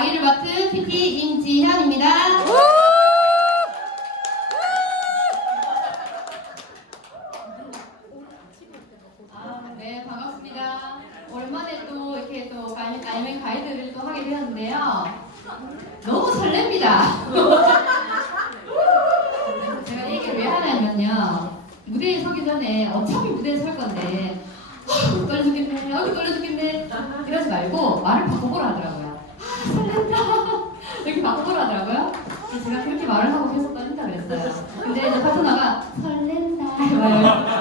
강의를 맡은 PT 임지현입니다. 네, 반갑습니다. 오랜만에 또 이렇게 또 알맹 가이드를 또 하게 되었는데요. 너무 설렙니다. 제가 이 얘기를 왜 하냐면요. 무대에 서기 전에 어차피 무대에 설 건데 떨려 죽겠네, 얼굴 떨려 죽겠네 이러지 말고 말을 바꿔보라 하더라고요. 설렌다 이렇게 바꿔보라 하더라고요. 그래서 제가 그렇게 말을 하고 계속 떨린다 그랬어요. 근데 이제 파트너가 설렌다 설렌다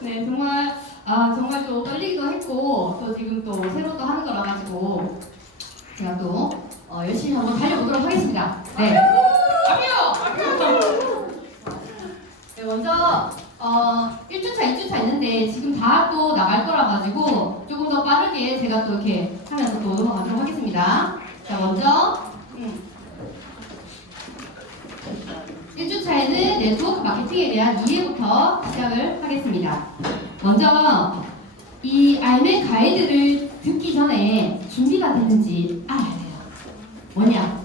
네, 정말 또 떨리기도 했고 또 지금 또 새로 또 하는 거라 가지고 제가 또 열심히 한번 달려보도록 하겠습니다. 네. 네, 먼저 1주차, 2주차 있는데 지금 다 또 나갈 거라 가지고 조금 더 빠르게 제가 또 이렇게 하면서 또 넘어가도록 하겠습니다. 자, 먼저 1주차에는 네트워크 마케팅에 대한 이해부터 시작을 하겠습니다. 먼저 이 알맹 가이드를 듣기 전에 준비가 되는지 알아야 돼요. 뭐냐?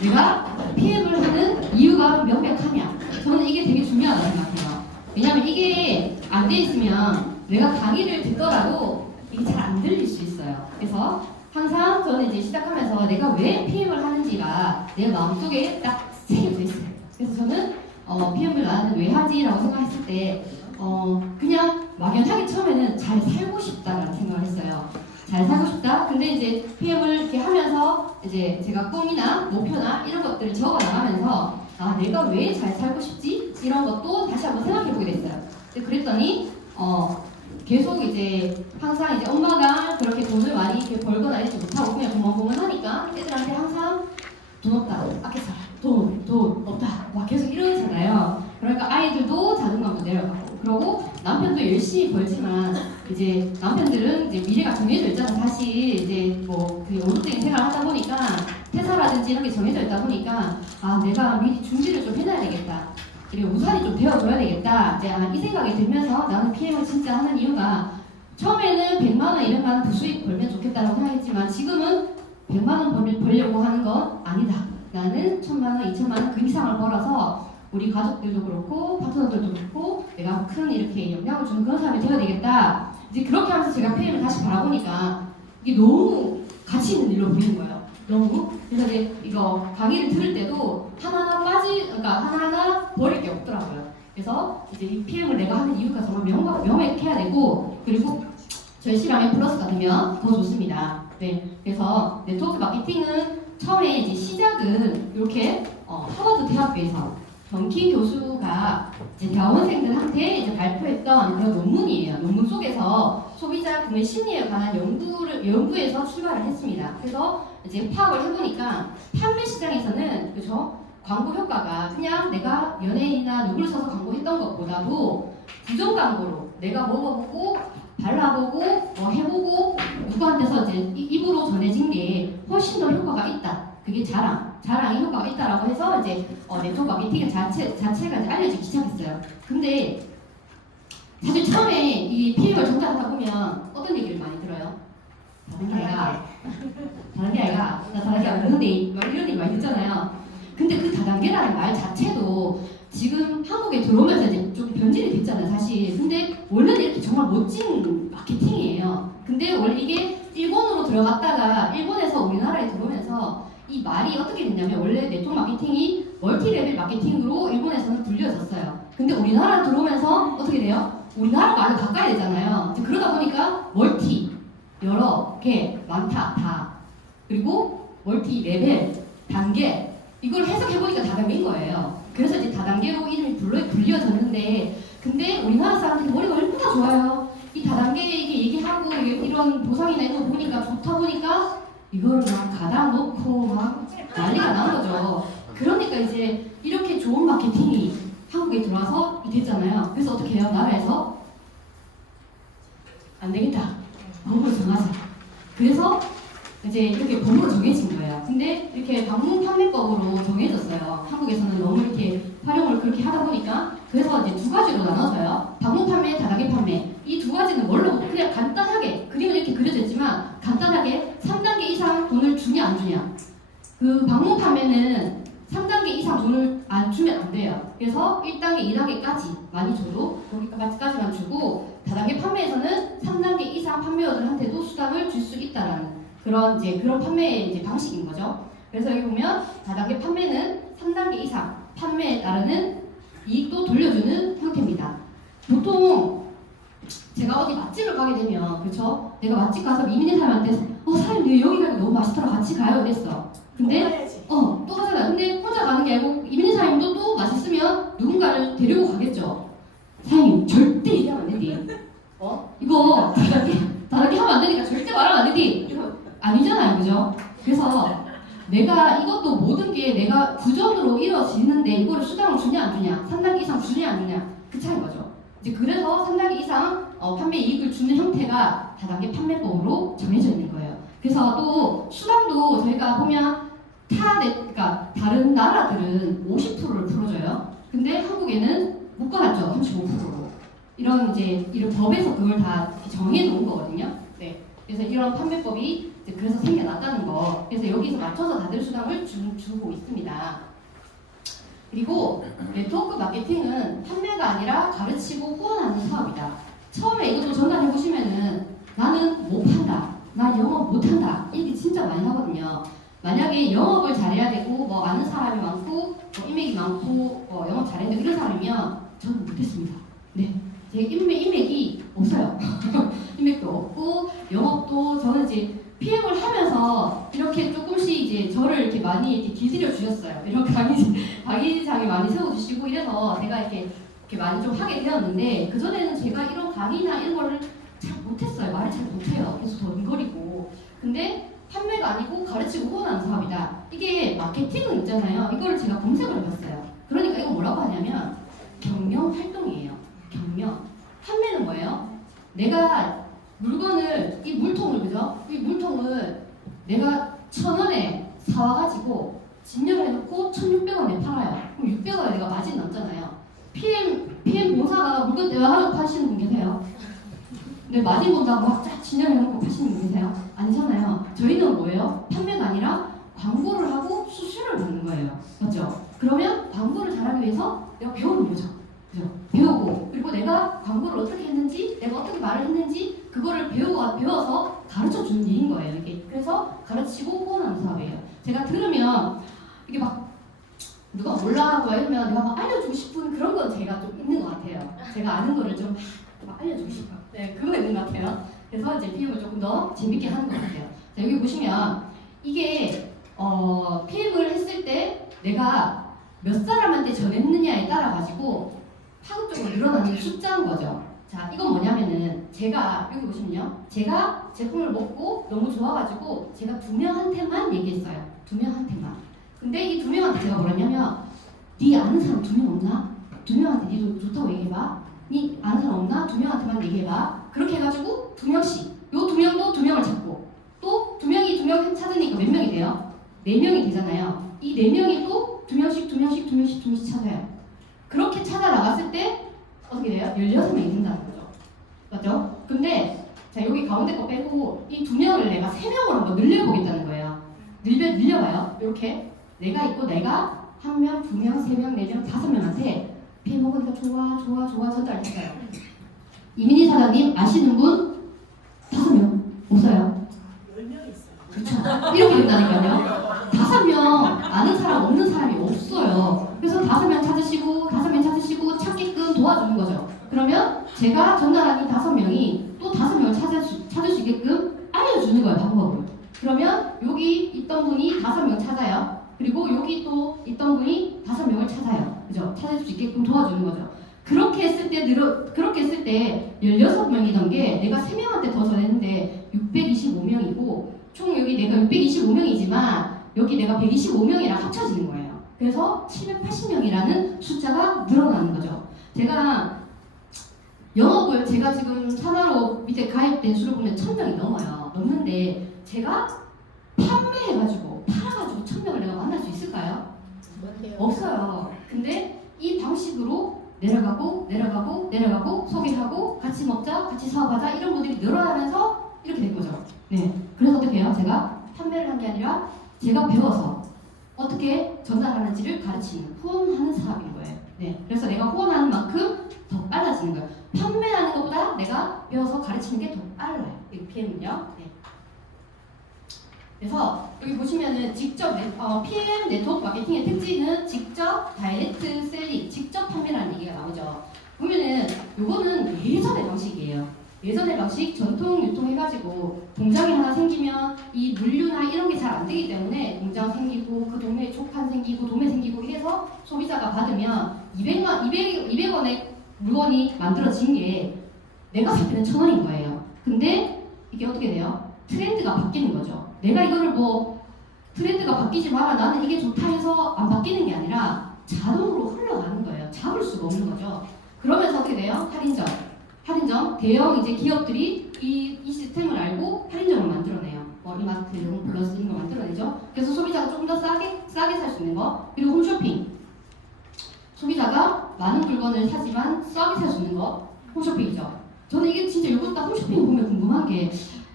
내가 PM을 하는 이유가 명백하냐? 저는 이게 되게 중요하다고 생각해요. 왜냐면 이게 안 돼 있으면 내가 강의를 듣더라도 이게 잘 안 들릴 수 있어요. 그래서 항상 저는 이제 시작하면서 내가 왜 PM을 하는지가 내 마음속에 딱 새겨져 있어요. 그래서 저는 PM을 나는 왜 하지? 라고 생각했을 때 그냥 막연하게 처음에는 잘 살고 싶다라는 생각을 했어요. 잘 살고 싶다? 근데 이제 PM을 이렇게 하면서 이제 제가 꿈이나 목표나 이런 것들을 적어 나가면서 아, 내가 왜 잘 살고 싶지? 이런 것도 다시 한번 생각해 보게 됐어요. 그랬더니 계속 이제 항상 이제 엄마가 그렇게 돈을 많이 이렇게 벌거나 이렇게 못하고 그냥 돈만 하니까 애들한테 항상 돈 없다, 아껴 살아, 돈 없다, 막 계속 이러잖아요. 그러니까 아이들도 자존감도 내려가고, 그러고 남편도 열심히 벌지만 이제 남편들은 이제 미래가 정해져 있잖아. 사실 이제 뭐그 원동적인 생활을 하다 보니까 퇴사라든지 이런 게 정해져 있다 보니까 아, 내가 미리 준비를 좀 해놔야 되겠다. 그리고 우산이 좀 되어줘야 되겠다. 이제 이 생각이 들면서 나는 PM을 진짜 하는 이유가 처음에는 100만 원, 200만 원 부수익 벌면 좋겠다라고 생각했지만 지금은 100만 원 벌려고 하는 건 아니다. 나는 1000만 원, 2000만 원 그 이상을 벌어서 우리 가족들도 그렇고 파트너들도 그렇고 내가 큰 이렇게 영향을 주는 그런 사람이 되어야 되겠다. 이제 그렇게 하면서 제가 PM을 다시 바라보니까 이게 너무 가치 있는 일로 보이는 거예요. 너무. 그래서 이제 이거 강의를 들을 때도 그러니까 하나하나 버릴 게 없더라고요. 그래서 이제 이 PM을 내가 하는 이유가 정말 명확해야 되고, 그리고 절실함에 플러스가 되면 더 좋습니다. 네. 그래서 네트워크 마케팅은 처음에 이제 시작은 이렇게 하버드 대학교에서 정킨 교수가 이제 대학원생들한테 이제 발표했던 그런 논문이에요. 논문 속에서 소비자 구매 심리에 관한 연구에서 출발을 했습니다. 그래서 이제 파악을 해보니까 판매 시장에서는 그죠? 광고 효과가 그냥 내가 연예인이나 누구를 써서 광고했던 것보다도 부정 광고로 내가 먹어보고 발라보고 해보고 누구한테서 이제 입으로 전해진 게 훨씬 더 효과가 있다. 그게 자랑이 효과가 있다라고 해서 이제 네트워크 마케팅 자체가 이제 알려지기 시작했어요. 근데 사실 처음에 이 PM을 전달하다 보면 어떤 얘기를 많이 들어요? 다른 게 아이가 나 다른 게 없는데 막 이런 얘기 많이 듣잖아요. 근데 그 다단계라는 말 자체도 지금 한국에 들어오면서 이제 좀 변질이 됐잖아요, 사실. 근데 원래는 이렇게 정말 멋진 마케팅이에요. 근데 원래 이게 일본으로 들어갔다가 일본에서 우리나라에 들어오면서 이 말이 어떻게 됐냐면 원래 네트워크 마케팅이 멀티레벨 마케팅으로 일본에서는 불려졌어요. 근데 우리나라 들어오면서 어떻게 돼요? 우리나라 말을 바꿔야 되잖아요. 그러다 보니까 멀티, 여러 개, 많다, 다. 그리고 멀티레벨, 단계. 이걸 해석해보니까 다단계인 거예요. 그래서 이제 다단계로 이름이 불려졌는데, 근데 우리나라 사람들이 머리가 얼마나 좋아요. 이 다단계 이게 얘기하고 이런 보상이나 이런 거 보니까 좋다 보니까 이거를 막 가다 놓고 막 난리가 난 거죠. 그러니까 이제 이렇게 좋은 마케팅이 한국에 들어와서 됐잖아요. 그래서 어떻게 해요? 나라에서 안 되겠다. 법으로 정하자. 그래서 이제 이렇게 법으로 정해진 거예요. 근데 이렇게 방문 판매법으로 정해졌어요. 한국에서는 너무 이렇게 활용을 그렇게 하다 보니까 그래서 이제 두 가지로 나눠져요. 방문 판매, 다단계 판매. 이 두 가지는 뭘로 그냥 간단하게 판매는 3단계 이상 돈을 안 주면 안 돼요. 그래서 1단계, 2단계까지 많이 줘도 거기까지만 주고 다단계 판매에서는 3단계 이상 판매원들한테도 수당을 줄 수 있다라는 그런 판매의 방식인 거죠. 그래서 여기 보면 다단계 판매는 3단계 이상 판매에 따르는 이익도 돌려주는 형태입니다. 보통 제가 어디 맛집을 가게 되면 그렇죠? 내가 맛집 가서 이민희 사람한테 사장님 여기 가니까 너무 맛있더라 같이 가요 이랬어. 근데 또 가잖아. 근데 혼자 가는 게 아니고 이민희 사장님도 또 맛있으면 누군가를 데리고 가겠죠. 사장님 절대 얘기하면 안 되지. 이거 다르게 하면 안 되니까 절대 말하면 안 되지. 이거 아니잖아요, 그죠? 그래서 내가 이것도 모든 게 내가 구전으로 이루어지는데 이거를 수당을 주냐 안 주냐, 3단계 이상 주냐 안 주냐 그 차이인 거죠. 이제 그래서 3단계 이상 판매 이익을 주는 형태가 다단계 판매법으로 정해져 있는 거예요. 그래서 또 수당도 저희가 보면 그러니까 다른 나라들은 50%를 풀어줘요. 근데 한국에는 묶어놨죠, 35%로. 이런 법에서 그걸 다 정해 놓은 거거든요. 네. 그래서 이런 판매법이 그래서 생겨났다는 거. 그래서 여기서 맞춰서 다들 수당을 주고 있습니다. 그리고 네트워크 마케팅은 판매가 아니라 가르치고 후원하는 사업이다. 처음에 이것도 전달해 보시면은 나는 못 판다, 나 영업 못 한다 얘기 진짜 많이 하거든요. 만약에 영업을 잘해야 되고 아는 사람이 많고 인맥이 많고 영업 잘했는데 이런 사람이면 저는 못했습니다. 네, 제 인맥이 없어요. 인맥도 없고 영업도 저는 PM을 하면서 이렇게 조금씩 저를 이렇게 많이 길들여 주셨어요. 이렇게 강의장에 많이 세워주시고 이래서 제가 이렇게 많이 좀 하게 되었는데 그 전에는 제가 이런 강의나 이런 거를 잘 못했어요. 말을 잘 못해요. 계속 덧거리고. 근데 판매가 아니고 가르치고 후원하는 사업이다. 이게 마케팅은 있잖아요. 이거를 제가 검색을 해봤어요. 그러니까 이거 뭐라고 하냐면 경영 활동이에요. 경영. 판매는 뭐예요? 내가 물건을 이 물통을 내가 1,000원에 사와가지고 진열을 해놓고 1,600원에 팔아요. 그럼 600원에 내가 마진 남잖아요. PM 봉사가 물건 대화하고 파시는 분 계세요? 근데 마진 본다고 쫙 진열해놓고 파시는 분 계세요? 아니잖아요. 저희는 뭐예요? 판매가 아니라 광고를 하고 수수료를 받는 거예요. 맞죠? 그러면 광고를 잘하기 위해서 내가 배우는 거죠. 그죠? 배우고 그리고 내가 광고를 어떻게 했는지 내가 어떻게 말을 했는지 그거를 배워서 가르쳐 주는 일인 거예요. 이게 그래서 가르치고 후원하는 사업이에요. 제가 들으면 이게 누가 몰라하고 이러면 내가 알려주고 싶은 그런 건 제가 좀 있는 것 같아요. 제가 아는 거를 좀 알려주고 싶어요. 네, 그거 있는 것 같아요. 그래서 PM을 조금 더 재밌게 하는 것 같아요. 자, 여기 보시면 이게 PM을 했을 때 내가 몇 사람한테 전했느냐에 따라 가지고 파급적으로 늘어나는 숫자인 거죠. 자, 이건 뭐냐면은 제가 여기 보시면요. 제가 제품을 먹고 너무 좋아가지고 제가 2명한테만 얘기했어요. 2명한테만. 근데 이 2명한테 제가 뭐랬냐면 네 아는 사람 2명 없나? 2명한테 니도 좋다고 얘기해봐. 니 아는 사람 없나? 2명한테만 얘기해봐. 그렇게 해가지고 2명씩. 요 2명도 2명을 찾고 또 2명 찾으니까 몇 명이 돼요? 4명이 되잖아요. 이 4명이 또 2명씩 찾아요. 그렇게 찾아 나갔을 때 어떻게 돼요? 16명이 된다는 거죠. 맞죠? 근데 자 여기 가운데 거 빼고 이 2명을 내가 3명으로 한번 늘려보겠다는 거예요. 늘려봐요. 이렇게 내가 있고 내가 1명, 2명, 3명, 4명, 5명한테 PM 먹으니까 좋아 전달했어요. 이민희 사장님 아시는 분 5명 없어요. 10명 있어요. 그렇죠. 이렇게 된다니까요. 5명 아는 사람 없는 사람이 없어요. 그래서 5명 찾으시고 찾게끔 도와주는 거죠. 그러면 제가 전달한 이 5명이 또 5명을 찾을 수 있게끔 알려주는 거예요, 방법을. 그러면 여기 있던 분이 5명 찾아요. 그리고 여기 또 있던 분이 5명을 찾아요. 그죠? 찾을 수 있게끔 도와주는 거죠. 그렇게 했을 때 16명이던 게 내가 3명한테 더 전했는데 625명이고 총 여기 내가 625명이지만 여기 내가 125명이랑 합쳐지는 거예요. 그래서 780명이라는 숫자가 늘어나는 거죠. 제가 영업을 제가 지금 산하로 밑에 가입된 수를 보면 1,000명이 넘는데 제가 팔아가지고 1,000명을 내가 만날 수 있을까요? 없어요. 근데 이 방식으로 내려가고 소개하고 같이 먹자, 같이 사업하자 이런 분들이 늘어나면서 이렇게 된 거죠. 네. 그래서 어떻게 해요? 제가 판매를 한 게 아니라 제가 배워서 어떻게 전달하는지를 가르치는 후원하는 사업인 거예요. 네, 그래서 내가 후원하는 만큼 더 빨라지는 거예요. 판매하는 것보다 내가 배워서 가르치는 게 더 빨라요. 이 PM은요. 네. 그래서 여기 보시면은 직접 PM 네트워크 마케팅의 특징은 직접 다이렉트 셀링, 직접 판매라는 얘기가 나오죠. 보면은 요거는 예전의 방식이에요. 예전의 방식 전통 유통해가지고 공장이 하나 생기면 이 물류나 이런 게 잘 안 되기 때문에 공장 생기고 그 동네에 족판 생기고 도매 생기고 이래서 소비자가 받으면 200원의 물건이 만들어진 게 내가 살 때는 1,000원인 거예요. 근데 이게 어떻게 돼요? 트렌드가 바뀌는 거죠. 내가 이거를 뭐 트렌드가 바뀌지 마라 나는 이게 좋다 해서 안 바뀌는 게 아니라 자동으로 흘러가는 거예요. 잡을 수가 없는 거죠. 그러면서 어떻게 돼요? 할인점 대형 이제 기업들이 이 시스템을 알고 할인점을 만들어내요. 이마트, 홈플러스 이런 거 만들어내죠. 그래서 소비자가 조금 더 싸게 살 수 있는 거. 그리고 홈쇼핑. 소비자가 많은 물건을 사지만 싸게 살 수 있는 거. 홈쇼핑이죠. 저는 이게 진짜 이것도 홈쇼핑 보면 궁금한 게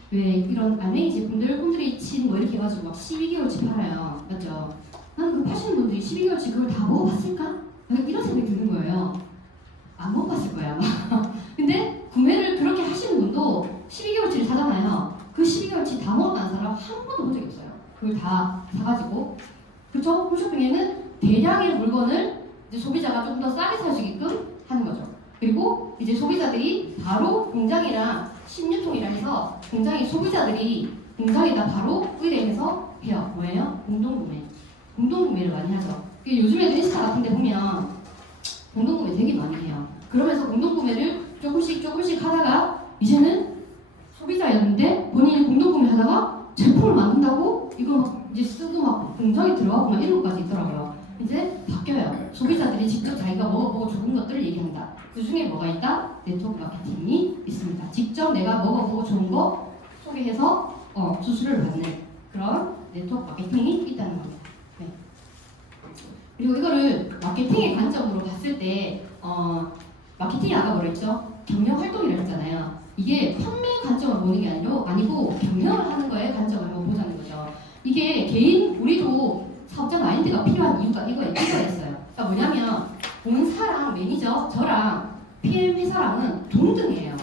왜 이런 알맹이 제품들 홈트리친 뭐 이렇게 해가지고 막 12개월치 팔아요. 맞죠? 나는 그 파시는 분들이 12개월치 그걸 다 먹어봤을까? 이런 생각이 드는 거예요. 안 먹어봤을 거야 아마. 근데 구매를 그렇게 하시는 분도 12개월치를 사잖아요. 그 12개월치 다 먹었다는 사람 한 번도 본 적이 없어요. 그걸 다 사가지고. 그렇죠? 홈쇼핑에는 대량의 물건을 이제 소비자가 좀 더 싸게 살 수 있게끔 하는 거죠. 그리고 이제 소비자들이 바로 공장이랑 신유통이라 해서 소비자들이 공장에다 바로 의뢰해서 해요. 뭐예요? 공동구매를 많이 하죠. 요즘에도 인스타 같은 데 보면 공동구매 되게 많이 해요. 그러면서 공동구매를 조금씩 하다가 이제는 소비자였는데 본인이 공동구매 하다가 제품을 만든다고 이거 막 이제 쓰고 막 공장에 들어가고 막 이런 것까지 있더라고요. 이제 바뀌어요. 소비자들이 직접 자기가 먹어보고 좋은 것들을 얘기한다. 그 중에 뭐가 있다? 네트워크 마케팅이 있습니다. 직접 내가 먹어보고 좋은 거 소개해서 수수료를 받는 그런 네트워크 마케팅이 있다는 겁니다. 네. 그리고 이거를 마케팅의 관점으로 봤을 때 마케팅이 아까 뭐라 했죠? 경영 활동이라고 했잖아요. 이게 판매 관점을 보는 게 아니고 경영을 하는 거에 관점을 한번 보자는 거죠. 이게 우리도 사업자 마인드가 필요한 이유가 이거였어요. 그러니까 뭐냐면 본사랑 매니저, 저랑 PM 회사랑은 동등해요.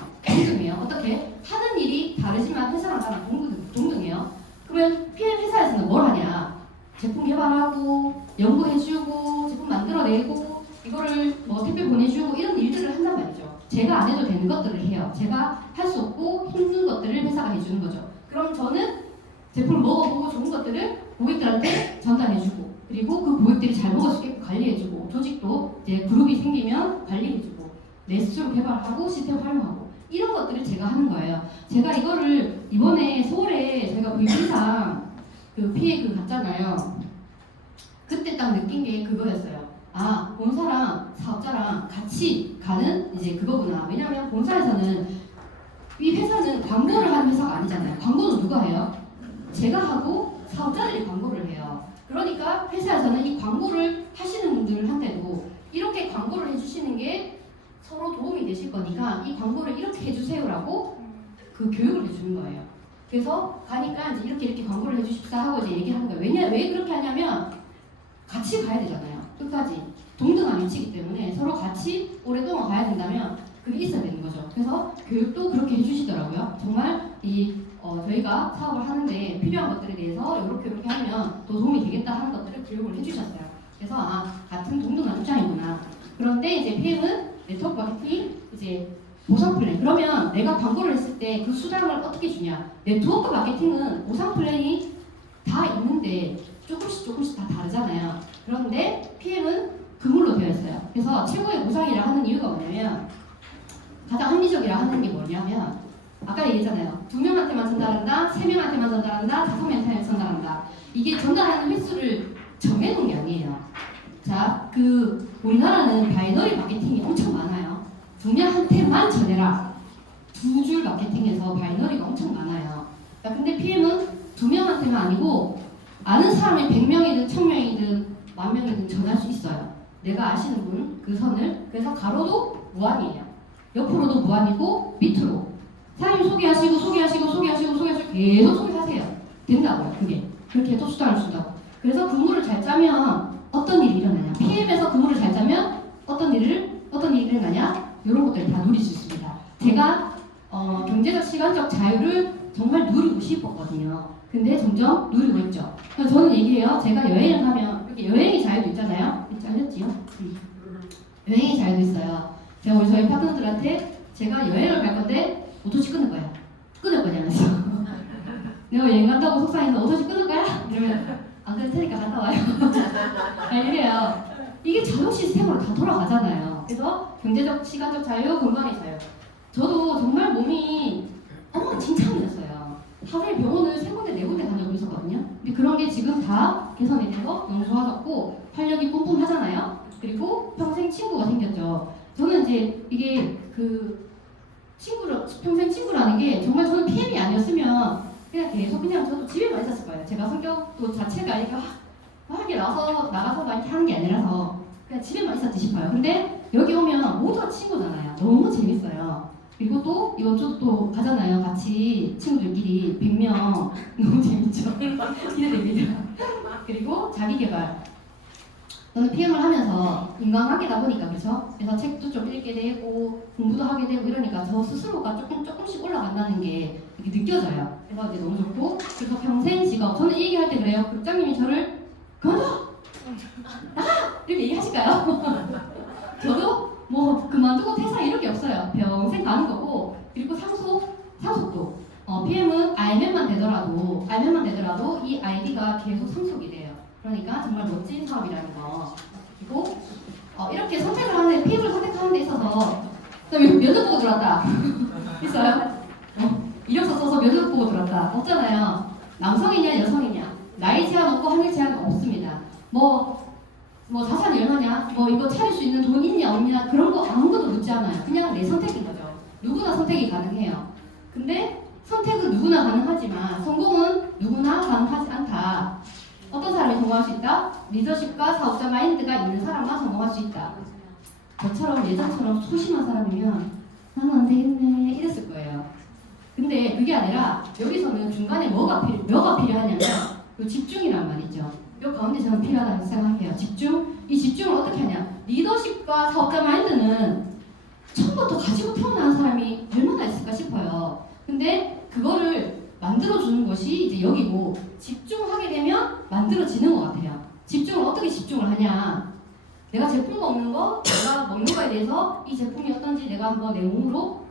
어떻게? 하는 일이 다르지만 회사랑 나랑 동등해요. 그러면 PM 회사에서는 뭘 하냐? 제품 개발하고 연구해주고 제품 만들어내고 이거를 뭐 택배 보내주고 이런 일들을 한단 말이죠. 제가 안 해도 되는 것들을 해요. 제가 할 수 없고 힘든 것들을 회사가 해주는 거죠. 그럼 저는 제품을 먹어보고 좋은 것들을 고객들한테 전달해주고 그리고 그 고객들이 잘 먹을 수 있게 관리해주고 조직도 이제 그룹이 생기면 관리해주고 내 스스로 개발하고 시스템 활용하고 이런 것들을 제가 하는 거예요. 제가 이거를 이번에 서울에 저희가 VB상 그 PA 갔잖아요. 그때 딱 느낀 게 그거였어요. 아, 본사랑 사업자랑 같이 가는 이제 그거구나. 왜냐면 본사에서는 이 회사는 광고를 하는 회사가 아니잖아요. 광고는 누가 해요? 제가 하고 사업자들이 광고를 해요. 그러니까 회사에서는 이 광고를 하시는 분들한테도 이렇게 광고를 해주시는 게 서로 도움이 되실 거니까 이 광고를 이렇게 해주세요라고 그 교육을 해주는 거예요. 그래서 가니까 이제 이렇게 광고를 해주십사 하고 이제 얘기하는 거예요. 왜 그렇게 하냐면 같이 가야 되잖아요. 끝까지 동등한 위치이기 때문에 서로 같이 오랫동안 가야 된다면 그게 있어야 되는 거죠. 그래서 교육도 그렇게 해주시더라고요. 정말 저희가 사업을 하는데 필요한 것들에 대해서 이렇게 하면 더 도움이 되겠다 하는 것들을 교육을 해주셨어요. 그래서 같은 동등한 입장이구나. 그런데 이제 PM은 네트워크 마케팅 이제 보상 플랜. 그러면 내가 광고를 했을 때 그 수당을 어떻게 주냐? 네트워크 마케팅은 보상 플랜이 다 있는데 조금씩 다 다르잖아요. 그런데 PM은 그물로 되어 있어요. 그래서 최고의 보상이라 하는 이유가 뭐냐면 가장 합리적이라 하는 게 뭐냐면 아까 얘기했잖아요. 2명한테만 전달한다, 3명한테만 전달한다, 5명한테만 전달한다. 이게 전달하는 횟수를 정해놓은 게 아니에요. 자, 우리나라는 바이너리 마케팅이 엄청 많아요. 2명한테만 전해라. 2줄 마케팅에서 바이너리가 엄청 많아요. 근데 PM은 2명한테만 아니고 아는 사람이 100명이든 1000명이든 10,000명이든 전할 수 있어요. 내가 아시는 분, 그 선을. 그래서 가로도 무한이에요. 옆으로도 무한이고 밑으로. 사장님 소개하시고 계속 소개하세요. 된다고요. 그게. 그렇게 해도 수당을 준다고. 그래서 근무를 잘 짜면 어떤 일이 일어나냐? PM에서 근무를 잘 짜면 어떤 일이 일어나냐? 이런 것들을 다 누릴 수 있습니다. 제가 경제적 시간적 자유를 정말 누리고 싶었거든요. 근데 점점 누리고 있죠. 그래서 저는 얘기해요. 제가 여행을 가면 이렇게 여행의 자유도 있잖아요. 잘렸지요? 여행의 자유도 있어요. 제가 우리 저희 파트너들한테 제가 여행을 갈 건데 오토시 끊을 거야. 끊을 거냐면서. 내가 여행 간다고 속상해서 오토시 끊을 거야? 이러면 안 그럴 테니까 갔다 와요. 이래요. 이게 자동 시스템으로 다 돌아가잖아요. 그래서 경제적, 시간적 자유, 건강의 자유. 저도 정말 몸이 엉망진창이었어요. 하루에 병원을 3군데, 4군데 간 적이 있었거든요. 근데 그런 게 지금 다 개선이 돼서 너무 좋아졌고 활력이 뿜뿜하잖아요. 그리고 평생 친구가 생겼죠. 저는 이제 이게 평생 친구라는 게 정말 저는 PM이 아니었으면 그냥 계속 그냥 저도 집에만 있었을 거예요. 제가 성격도 자체가 이렇게 하게 나가서 막 이렇게 하는 게 아니라서 그냥 집에만 있었지 싶어요. 근데 여기 오면 모두가 친구잖아요. 너무 재밌어요. 그리고 또 이번 주도 또 가잖아요. 같이 친구들끼리 100명 너무 재밌죠. 기대됩니다. 그리고 자기개발. 저는 PM을 하면서 인간관계다 보니까 그렇죠? 그래서 책도 좀 읽게 되고 공부도 하게 되고 이러니까 저 스스로가 조금씩 올라간다는 게 이렇게 느껴져요. 그래서 이제 너무 좋고 그래서 평생 직업. 저는 이 얘기할 때 그래요. 국장님이 저를 그만둬! 나가! 이렇게 얘기하실까요? 저도 뭐 그만두고 퇴사 이런 게 없어요. 평생 가는 거고 그리고 상속도 PM은 알면만 되더라도 이 아이디가 계속 상속이 돼요. 그러니까 정말 멋진 사업이라는 거. 그리고 이렇게 선택을 하는 PM을 선택하는 데 있어서 면접 보고 들어왔다. 있어요? 이력서 써서 면접 보고 들어왔다. 없잖아요. 남성이냐 여성이냐 나이 제한 없고 학력 제한 없습니다. 뭐 자산이 얼마냐 뭐 이거 차릴 수 있는 돈 있냐 없냐 그런 거 아무것도 묻지 않아요. 그냥 내 선택인 거죠. 누구나 선택이 가능해요. 근데 선택은 누구나 가능하지만 성공은 누구나 가능하지 않다. 어떤 사람이 성공할 수 있다? 리더십과 사업자 마인드가 있는 사람만 성공할 수 있다. 저처럼 예전처럼 소심한 사람이면 나는 안 되겠네 이랬을 거예요. 근데 그게 아니라 여기서는 중간에 뭐가 필요하냐면 집중이란 말이죠. 이 가운데 저는 필요하다고 생각해요. 집중. 이 집중을 어떻게 하냐? 리더십과 사업자 마인드는 처음부터 가지고 태어난 사람이 얼마나 있을까 싶어요. 근데 그거를 만들어주는 것이 이제 여기고 집중하게 되면 만들어지는 것 같아요. 집중을 어떻게 집중을 하냐? 내가 제품 먹는 거에 대해서 이 제품이 어떤지 내가 한번 내 몸으로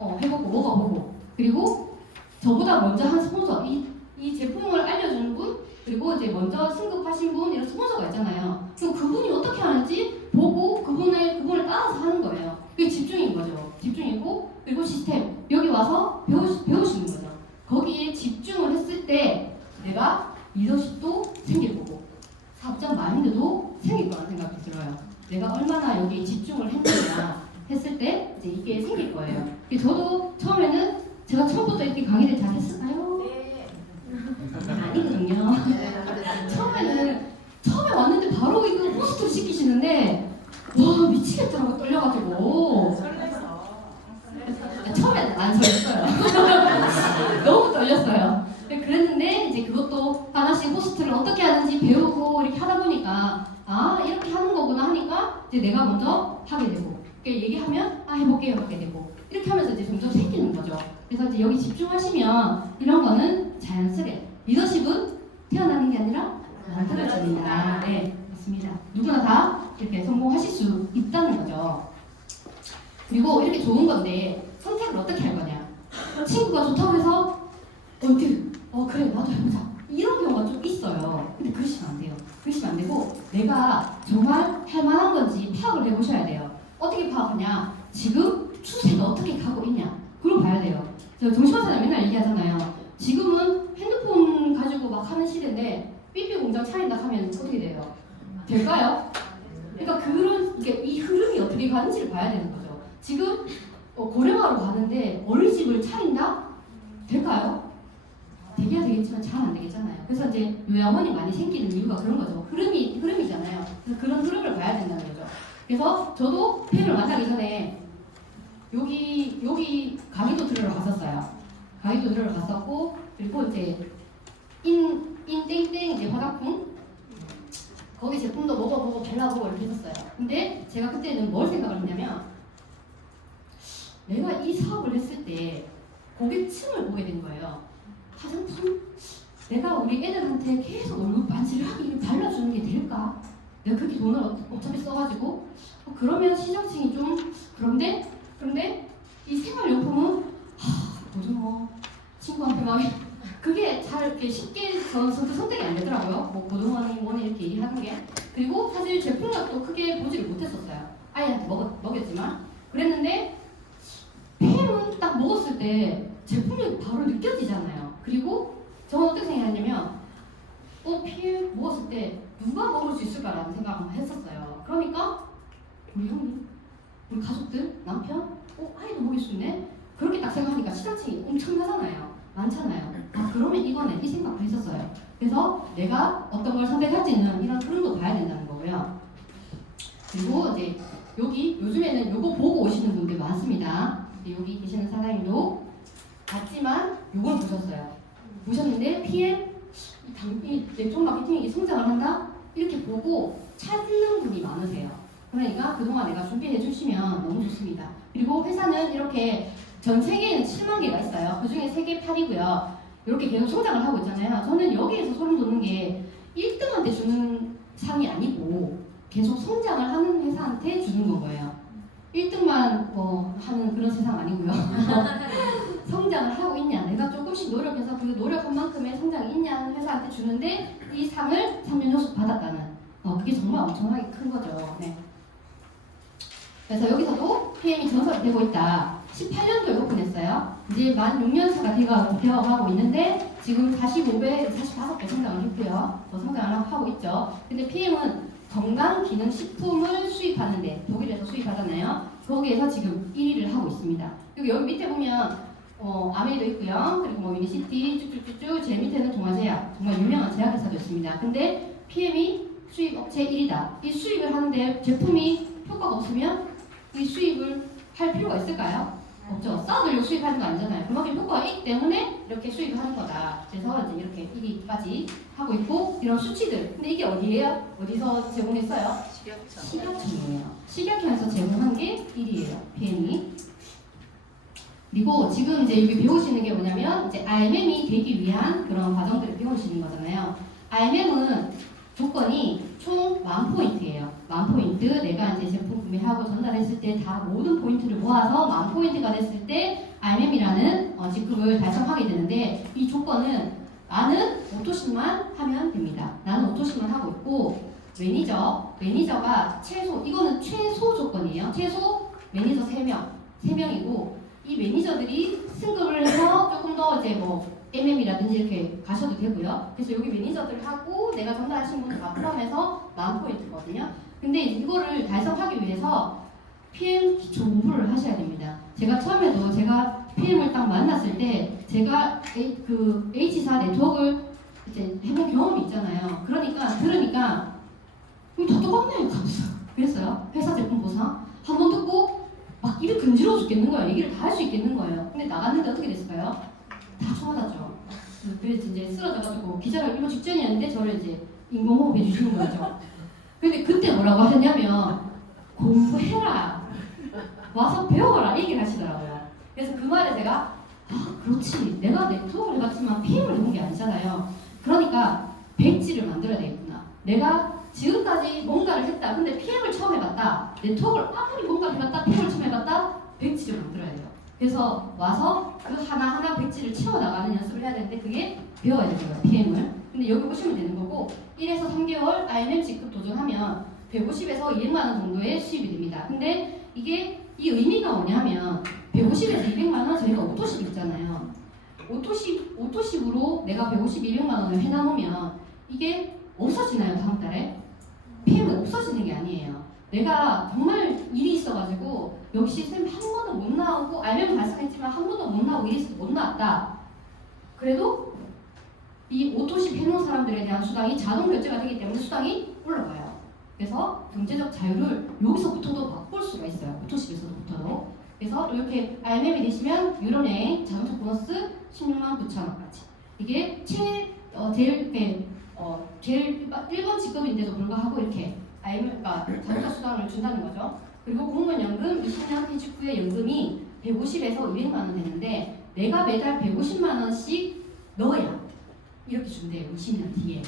해보고 먹어보고 그리고 저보다 먼저 한 스폰서 이 제품을 알려주는 분 그리고 이제 먼저 승급하신 분 이런 스폰서가 있잖아요. 그럼 그분이 어떻게 하는지 보고 그분을 따라서 하는 거예요. 그게 집중인 거죠. 집중이고 그리고 시스템 여기 와서 배우시는 거죠. 거기에 집중을 했을 때 내가 리더십도 생길 거고 사업자 마인드도 생길 거라는 생각이 들어요. 내가 얼마나 여기 집중을 했느냐 했을 때 이제 이게 생길 거예요. 저도 처음에는 제가 처음부터 이렇게 강의를 잘 했을까요? 네. 아니거든요. 처음에 왔는데 바로 이거 호스트를 시키시는데 와 미치겠더라고 떨려가지고 처음에는 안 설렜어요. 너무 떨렸어요. 그랬는데 이제 그것도 하나씩 호스트를 어떻게 하는지 배우고 이렇게 하다 보니까 이렇게 하는 거구나 하니까 이제 내가 먼저 하게 되고 얘기하면 해볼게요 하게 되고 이렇게 하면서 이제 점점 생기는 거죠. 그래서 이제 여기 집중하시면 이런 거는 자연스레 리더십은 태어나는 게 아니라 만들어집니다. 네, 맞습니다. 누구나 다 이렇게 성공하실 수 있다는 거죠. 그리고 이렇게 좋은 건데 선택을 어떻게 할 거냐? 친구가 좋다고 해서 그래 나도 해보자 이런 경우가 좀 있어요. 근데 그러시면 안 돼요. 그러시면 안 되고 내가 정말 할 만한 건지 파악을 해보셔야 돼요. 어떻게 파악하냐? 지금 추세가 어떻게 가고 있냐? 그걸 봐야 돼요. 제가 정신과사님 맨날 얘기하잖아요. 지금은 핸드폰 가지고 막 하는 시대인데 삐삐 공장 차린다 하면 어떻게 돼요? 될까요? 그러니까 이 흐름이 어떻게 가는지를 봐야 되는 거죠. 지금 고령화로 가는데 어린이집을 차린다? 될까요? 되게야 되겠지만 잘 안 되겠잖아요. 그래서 이제 요양원이 많이 생기는 이유가 그런 거죠. 흐름이잖아요. 그래서 그런 흐름을 봐야 된다는 거죠. 그래서 저도 PM을 만나기 전에 여기 강의도 들으러 갔었어요. 강의도 들으러 갔었고 그리고 이제 인 땡땡 이제 화장품 거기 제품도 먹어보고 발라보고 이렇게 했었어요. 근데 제가 그때는 뭘 생각을 했냐면 내가 이 사업을 했을 때 고객층을 보게 된 거예요. 화장품? 내가 우리 애들한테 계속 얼굴 반질하게 발라주는 게 될까? 내가 그렇게 돈을 어차피 써가지고 그러면 시장층이 좀 그런데 이 생활용품은 요즘 뭐 친구한테 막 그게 잘 이렇게 쉽게 선택이 안 되더라고요. 뭐 고등어니 뭐니 이렇게 얘기하는 게. 그리고 사실 제품력도 크게 보지를 못했었어요. 아이한테 먹였지만 그랬는데 팸은 딱 먹었을 때 제품력이 바로 느껴지잖아요. 그리고 저는 어떻게 생각했냐면 팸 먹었을 때 누가 먹을 수 있을까라는 생각을 했었어요. 그러니까 우리 형님, 우리 가족들, 남편, 아이도 먹일 수 있네? 그렇게 딱 생각하니까 시장층이 엄청나잖아요. 많잖아요. 그러면 이거네 이 생각도 했었어요. 그래서 내가 어떤 걸 선택할지는 이런 흐름도 봐야 된다는 거고요. 그리고 이제 여기 요즘에는 요거 보고 오시는 분들 많습니다. 여기 계시는 사장님도 봤지만 요걸 보셨어요. 보셨는데 PM 이 네트워크 마케팅이 성장을 한다? 이렇게 보고 찾는 분이 많으세요. 그러니까 그동안 내가 준비해 주시면 너무 좋습니다. 그리고 회사는 이렇게 전 세계에는 7만 개가 있어요. 그 중에 3개 8이고요. 이렇게 계속 성장을 하고 있잖아요. 저는 여기에서 소름 돋는 게 1등한테 주는 상이 아니고 계속 성장을 하는 회사한테 주는 거예요. 1등만 하는 그런 세상 아니고요. 성장을 하고 있냐, 내가 조금씩 노력해서 그 노력한 만큼의 성장이 있냐 하는 회사한테 주는데 이 상을 3년 연속 받았다는 그게 정말 엄청나게 큰 거죠. 네. 그래서 여기서도 PM이 전설이 되고 있다. 18년도에 오픈했어요. 이제 만 6년차가 되어가고 있는데 지금 45배, 45배 성장을 했고요. 더 성장을 하고 있죠. 근데 PM은 건강기능식품을 수입하는데 독일에서 수입하잖아요. 거기에서 지금 1위를 하고 있습니다. 그리고 여기 밑에 보면 아메이도 있고요. 그리고 뭐 유니시티 쭉쭉쭉쭉 제 밑에는 동아제약 정말 유명한 제약회사도 있습니다. 근데 PM이 수입 업체 1위다. 이 수입을 하는데 제품이 효과가 없으면 이 수입을 할 필요가 있을까요? 없죠. 싸우려고 수입하는 거 아니잖아요. 그만큼 효과가 있기 때문에 이렇게 수입을 하는 거다. 그래서 이제 이렇게 1위까지 하고 있고 이런 수치들. 근데 이게 어디예요? 어디서 제공했어요? 식약청이에요. 식약청에서 제공한 게 1위예요. PM이. 그리고 지금 이제 여기 배우시는 게 뭐냐면 이제 RMM이 되기 위한 그런 과정들을 배우시는 거잖아요. RMM은 조건이 총 10,000포인트예요. 10,000포인트. 내가 이제 제품 구매하고 전달했을 때 다 모든 포인트를 모아서 10,000포인트가 됐을 때 RMM이라는 직급을 달성하게 되는데 이 조건은 나는 오토십만 하면 됩니다. 나는 오토십만 하고 있고 매니저가 이거는 최소 조건이에요. 최소 매니저 3명이고 이 매니저들이 승급을 해서 조금 더 이제 MM이라든지 이렇게 가셔도 되고요. 그래서 여기 매니저들하고 내가 전달하신 분들 다 포함해서 10,000포인트거든요. 근데 이거를 달성하기 위해서 PM 기초 공부를 하셔야 됩니다. 제가 처음에도 제가 PM을 딱 만났을 때 제가 그 H사 네트워크를 이제 해본 경험이 있잖아요. 들으니까 다 똑같네 그랬어요. 회사 제품 보상 한 번 듣고 막 입이 근지러워 죽겠는 거예요. 얘기를 다 할 수 있겠는 거예요. 근데 나갔는데 어떻게 됐을까요? 다 청와다죠. 그래서 이제 쓰러져가지고 기자가 이거 직전이었는데 저를 이제 인공호흡 해주시는 거죠. 근데 그때 뭐라고 하셨냐면 공부해라. 와서 배워라. 얘기를 하시더라고요. 그래서 그 말에 제가 그렇지. 내가 네트워크를 해봤지만 PM을 해본 게 아니잖아요. 그러니까 백지를 만들어야 되겠구나. 내가 지금까지 뭔가를 했다. 근데 PM을 처음 해봤다. 네트워크를 아무리 뭔가를 해봤다. PM을 처음 해봤다. 백지를 만들어야 돼요. 그래서 와서 그 하나하나 백지를 채워나가는 연습을 해야 되는데 그게 배워야 되는 거예요. PM을. 근데 여기 보시면 되는 거고 1에서 3개월 RMM 직급 도전하면 150에서 200만 원 정도의 수입이 됩니다. 근데 이게 이 의미가 뭐냐면 150에서 200만 원 저희가 오토십 있잖아요. 오토십으로 내가 150, 200만 원을 해놔놓으면 이게 없어지나요? 다음 달에? PM은 없어지는 게 아니에요. 내가 정말 일이 있어가지고 역시 쌤 한 번도 못 나오고 RMM 달성했지만 한 번도 못 나오고 일이 있어서 못 나왔다. 그래도 이 오토십 해놓은 사람들에 대한 수당이 자동 결제가 되기 때문에 수당이 올라가요. 그래서 경제적 자유를 여기서부터도 맛볼 수가 있어요. 오토십에서부터도. 그래서 또 이렇게 RMM이 되시면 유럽여행 자동차 보너스 16만 9천 원까지. 이게 제일 제일 1번 직급인데도 불구하고 이렇게 그러니까 자동차 수당을 준다는 거죠. 그리고 공무원 연금 20년 퇴직 후에 연금이 150에서 200만 원 되는데 내가 매달 150만 원씩 넣어야 이렇게 준대요. 20년 뒤에.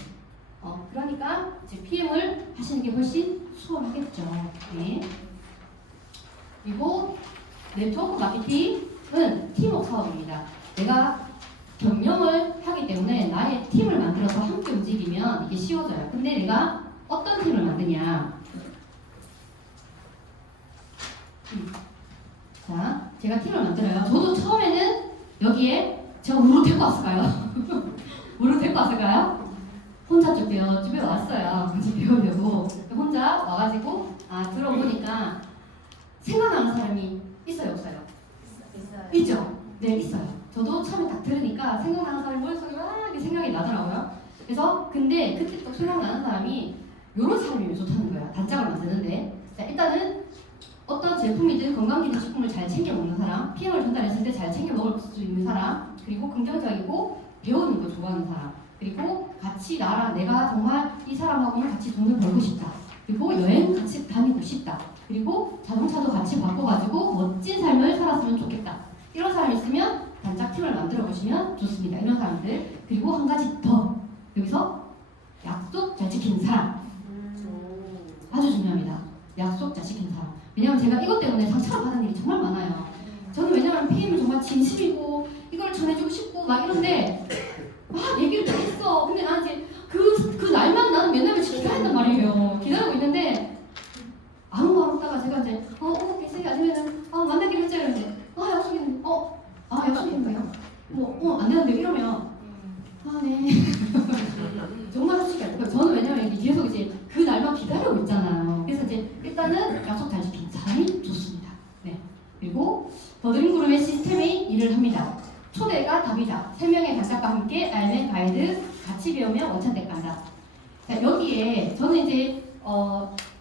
그러니까 이제 PM을 하시는 게 훨씬 수월하겠죠. 네. 그리고 네트워크 마케팅은 팀워크 사업입니다. 내가 경영을 하기 때문에 나의 팀을 만들어서 함께 움직이면 이게 쉬워져요. 근데 내가 어떤 팀을 만드냐? 자, 제가 팀을 만들어요. 저도 처음에는 여기에 제가 우르르 데리고 왔을까요? 우르르 데리고 왔을까요? 혼자 집에 왔어요. 같이 배우려고. 혼자 와가지고 들어보니까 생각나는 사람이 있어요, 없어요? 있죠? 네, 있어요. 저도 처음에 딱 들으니까 생각나는 사람이 머릿속에 막 이렇게 생각이 나더라고요. 그래서 근데 그때 또 생각나는 사람이 이런 사람이면 좋다는 거예요. 단짝을 만드는데. 자, 일단은 어떤 제품이든 건강기능식품을 잘 챙겨 먹는 사람, PM을 전달했을 때 잘 챙겨 먹을 수 있는 사람, 그리고 긍정적이고 배우는 거 좋아하는 사람, 그리고 같이 내가 정말 이 사람하고는 같이 돈을 벌고 싶다. 그리고 여행 같이 다니고 싶다. 그리고 자동차도 같이 바꿔가지고 멋진 삶을 살았으면 좋겠다. 이런 사람이 있으면 단짝 팀을 만들어 보시면 좋습니다. 이런 사람들. 그리고 한 가지 더. 여기서 약속 잘 지키는 사람. 아주 중요합니다. 약속 잘 지키는 사람. 왜냐면 제가 이것 때문에 상처를 받은 일이 정말 많아요. 저는 왜냐면 PM이 정말 진심이고 이걸 전해주고 싶고 막 이런데 막 얘기를 다 했어. 근데 나한테 그 날만 나는 맨날 기다린단 말이에요. 기다리고 있는데 아무 말 없다가 제가 이제 계세요? 아니면은 만나기로 했죠? 이러는데 약속했는데 약속했는데요? 안 되는데 이러면 네. 정말 솔직히 저는 왜냐면 계속 이제 그 날만 기다리고 있잖아요. 그래서 이제 일단은 약속 잘 지키는 사람이 좋습니다. 네. 그리고 더드림그룹의 시스템의 일을 합니다. 초대가 답이다. 3명의 단짝과 함께 알맨 가이드 같이 배우면 원천대 간다. 자, 여기에 저는 이제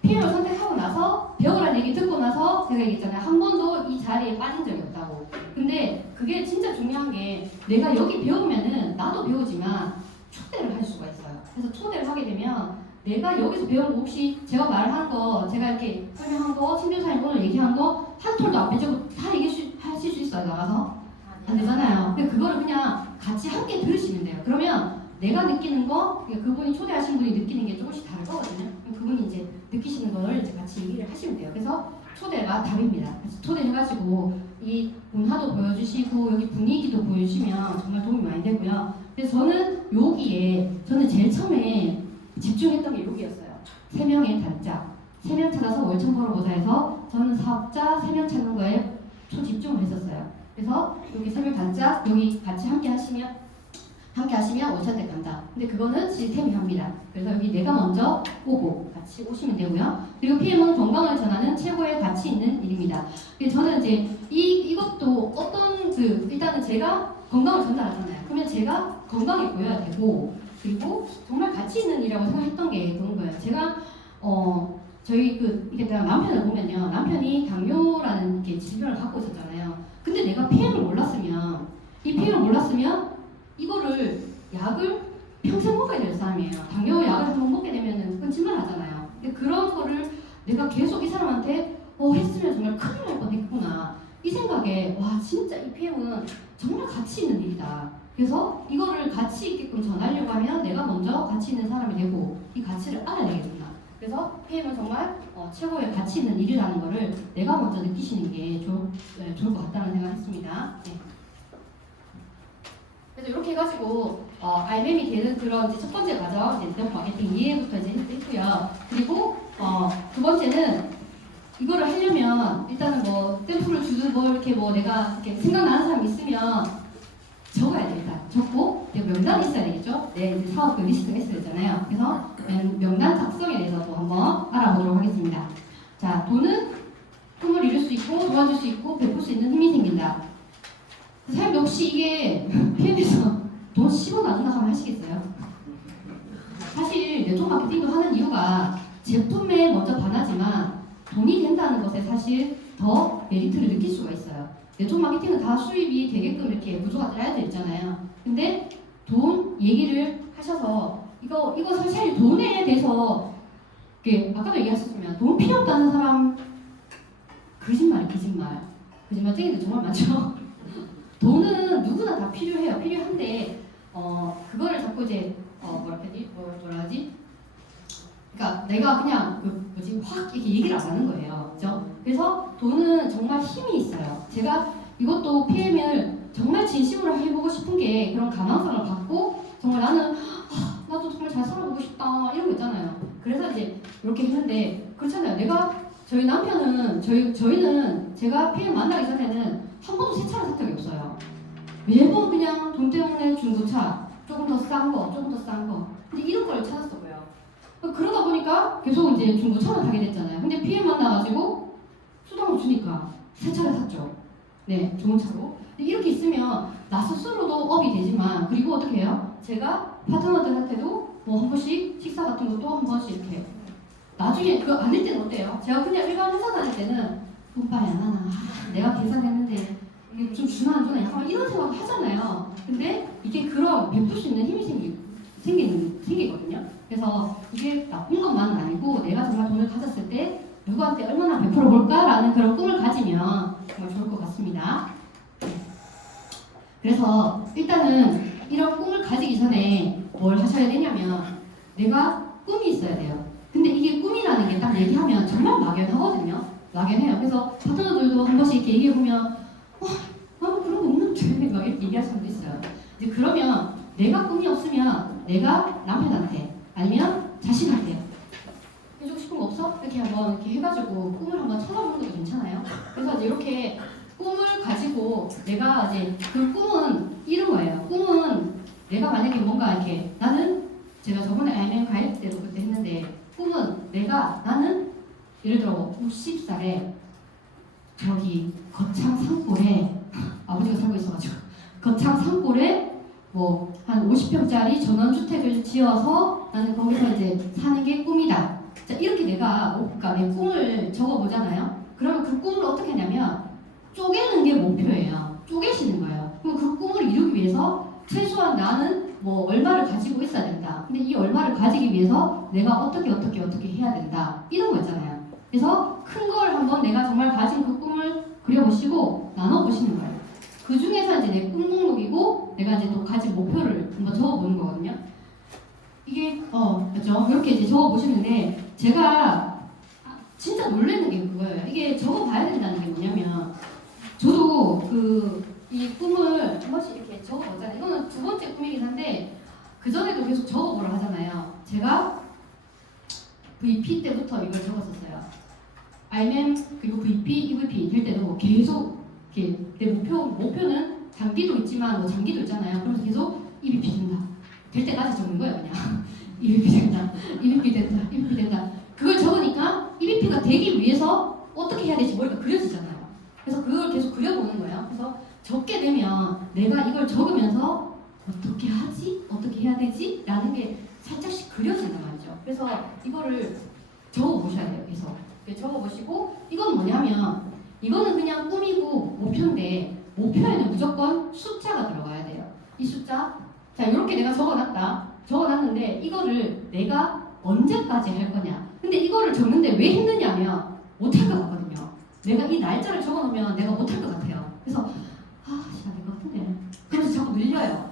PM을 선택하고 나서 배우라는 얘기 듣고 나서 제가 얘기했잖아요. 한 번도 이 자리에 빠진 적이 없다고. 근데 그게 진짜 중요한 게 내가 여기 배우면은 나도 배우지만 초대를 할 수가 있어요. 그래서 초대를 하게 되면 내가 여기서 배운 거 혹시 제가 말한 거, 제가 이렇게 설명한 거, 신조사님 오늘 얘기한 거 한 톨도 안 빼주고 다 하실 수 있어요, 나가서? 안 되잖아요. 근데 그거를 그냥 같이 함께 들으시면 돼요. 그러면 내가 느끼는 거, 그분이 초대하신 분이 느끼는 게 조금씩 다를 거거든요. 그분이 이제 느끼시는 거를 이제 같이 얘기를 하시면 돼요. 그래서 초대가 답입니다. 그래서 초대해가지고 이 문화도 보여주시고 여기 분위기도 보여주시면 정말 도움이 많이 되고요. 그래서 저는 제일 처음에 집중했던 게 여기였어요. 3명의 단짝. 3명 찾아서 월천 벌어보자 해서 저는 사업자 3명 찾는 거에 초집중을 했었어요. 그래서 여기 3명 단짝, 여기 같이 함께 하시면 원천대 간다. 근데 그거는 시스템이 합니다. 그래서 여기 내가 먼저 오고 같이 오시면 되고요. 그리고 PM은 건강을 전하는 최고의 가치 있는 일입니다. 저는 이제 이것도 일단은 제가 건강을 전달하잖아요. 그러면 제가 건강해 보여야 되고, 그리고 정말 가치 있는 일이라고 생각했던 게 그런 거예요. 제가 이게 남편을 보면요. 남편이 당뇨라는 게 질병을 갖고 있었잖아요. 근데 내가 PM을 몰랐으면 이거를 약을 평생 먹어야 될 사람이에요. 당뇨 약을 한번 먹게 되면은 끊질만 하잖아요. 근데 그런 거를 내가 계속 이 사람한테 했으면 정말 큰일 날 뻔했구나. 이 생각에 진짜 이 PM은 정말 가치 있는 일이다. 그래서 이거를 가치 있게끔 전하려고 하면 내가 먼저 가치 있는 사람이 되고 이 가치를 알아내겠구나. 그래서 PM은 정말 최고의 가치 있는 일이라는 거를 내가 먼저 느끼시는 게 좋을 것 같다는 생각을 했습니다. 네. 그래서 이렇게 해가지고 RM이 되는 그런 이제 첫 번째 과정, 네트워크 마케팅 이해부터 이제 했고요. 그리고 두 번째는 이거를 하려면 일단은 샘플을 주든 내가 이렇게 생각나는 사람이 있으면 적어야 돼. 일단 적고 명단이 있어야 되겠죠. 네, 이제 사업 리스트가 있어야 되잖아요. 그래서 명단 작성에 대해서도 한번 알아보도록 하겠습니다. 자, 돈은 꿈을 이룰 수 있고 도와줄 수 있고 베풀 수 있는 힘이 생긴다. 사장님 혹시 이게 PM에서 돈 10원 안 준다고 하면 하시겠어요? 사실 네트워크 마케팅도 하는 이유가 제품에 먼저 반하지만 돈이 된다는 것에 사실 더 메리트를 느낄 수가 있어요. 네트워크 마케팅은 다 수입이 되게끔 이렇게 구조가 짜여져 있잖아요. 근데 돈 얘기를 하셔서 이거 사실 돈에 대해서 아까도 얘기하셨지만 돈 필요 없다는 사람 거짓말쟁이들 정말 많죠. 돈은 누구나 다 필요해요. 필요한데 그거를 자꾸 이제 뭐라 하지? 그러니까 내가 그냥 확 이렇게 얘기를 안 하는 거예요. 그죠? 그래서 돈은 정말 힘이 있어요. 제가 이것도 PM을 정말 진심으로 해보고 싶은 게 그런 가망성을 갖고 정말 나도 정말 잘 살아보고 싶다 이런 거 있잖아요. 그래서 이제 이렇게 했는데 그렇잖아요. 저희 남편은 저희는 제가 PM 만나기 전에는 한 번도 새 차를 산 적이 없어요. 매번 그냥 돈 때문에 중고차 조금 더 싼 거. 근데 이런 걸 찾았었고요. 그러다 보니까 계속 이제 중고차를 타게 됐잖아요. 근데 PM 만나가지고 수당을 주니까 새 차를 샀죠. 네, 좋은 차로. 이렇게 있으면 나 스스로도 업이 되지만 그리고 어떻게 해요? 제가 파트너들한테도 뭐 한 번씩 식사 같은 것도 한 번씩 이렇게 나중에 그거 아닐 때는 어때요? 제가 그냥 일반 회사 다닐 때는 오빠 안 하나 내가 계산했는데 이게 좀 주나 안 주나 약간 이런 생각 하잖아요. 근데 이게 그런 베풀 수 있는 힘이 생기거든요. 그래서 이게 나쁜 것만은 아니고 내가 정말 돈을 가졌을 때 누구한테 얼마나 베풀어 볼까라는 그런 꿈을 가지면 정말 좋을 것 같습니다. 그래서 일단은 이런 꿈을 가지기 전에 뭘 하셔야 되냐면 내가 꿈이 있어야 돼요. 근데 이게 꿈이라는 게 딱 얘기하면 정말 막연하거든요. 막연해요. 그래서 파트너들도 한 번씩 이렇게 얘기해보면 나는 그런 거 없는데 막 이렇게 얘기하시는 분도 있어요. 이제 그러면 내가 꿈이 없으면 내가 남편한테 아니면 자신한테 해주고 싶은 거 없어? 이렇게 한번 이렇게 해가지고 꿈을 한번 찾아보는 것도 괜찮아요. 그래서 이제 이렇게 꿈을 가지고 내가 이제 그 꿈은 이런 거예요. 꿈은 내가 만약에 뭔가 이렇게 제가 저번에 알면 가입 때도 그때 했는데 꿈은 나는 예를 들어 50살에 저기 거창 산골에 아버지가 살고 있어가지고 거창 산골에 뭐 한 50평짜리 전원주택을 지어서 나는 거기서 이제 사는 게 꿈이다. 자, 이렇게 그러니까 내 꿈을 적어보잖아요. 그러면 그 꿈을 어떻게 하냐면 쪼개는 게 목표예요. 쪼개시는 거예요. 그럼 그 꿈을 이루기 위해서 최소한 나는 뭐 얼마를 가지고 있어야 된다. 근데 이 얼마를 가지기 위해서 내가 어떻게 해야 된다. 이런 거 있잖아요. 그래서 큰 걸 한번 내가 정말 가진 그 꿈을 그려보시고 나눠보시는 거예요. 그 중에서 이제 내 꿈 목록이고 내가 이제 또 가진 목표를 한번 적어보는 거거든요. 이게 그렇죠? 이렇게 이제 적어보시는데 제가 진짜 놀라는 게 그거예요. 이게 적어봐야 된다는 게 뭐냐면 저도 이 꿈을 한 번씩 이렇게 적어보잖아요. 이거는 두 번째 꿈이긴 한데 그 전에도 계속 적어보라 하잖아요. 제가 VP 때부터 이걸 적었었어요. RMM 그리고 VP, EVP 될 때도 계속 이렇게 내 목표는 장기도 있지만 뭐 장기도 있잖아요. 그래서 계속 EVP 된다. 될 때까지 적는 거예요, 그냥. EVP 된다. EVP 된다. EVP 된다. 그걸 적으니까 EVP가 되기 위해서 어떻게 해야 될지 머리가 그려지잖아요. 그래서 그걸 계속 그려보는 거예요. 그래서 적게 되면 내가 이걸 적으면서 어떻게 하지? 어떻게 해야 되지? 라는 게 살짝씩 그려진단 말이죠. 그래서 이거를 적어보셔야 돼요. 계속. 적어보시고 이건 뭐냐면 이거는 그냥 꿈이고 목표인데 목표에는 무조건 숫자가 들어가야 돼요. 이 숫자. 자, 이렇게 내가 적어놨는데 이거를 내가 언제까지 할 거냐. 근데 이거를 적는데 왜 힘드냐면 못할 것 같거든요. 내가 이 날짜를 적어놓으면 내가 못할 것 같아요. 그래서 시간 될 것 같은데. 그래서 자꾸 늘려요.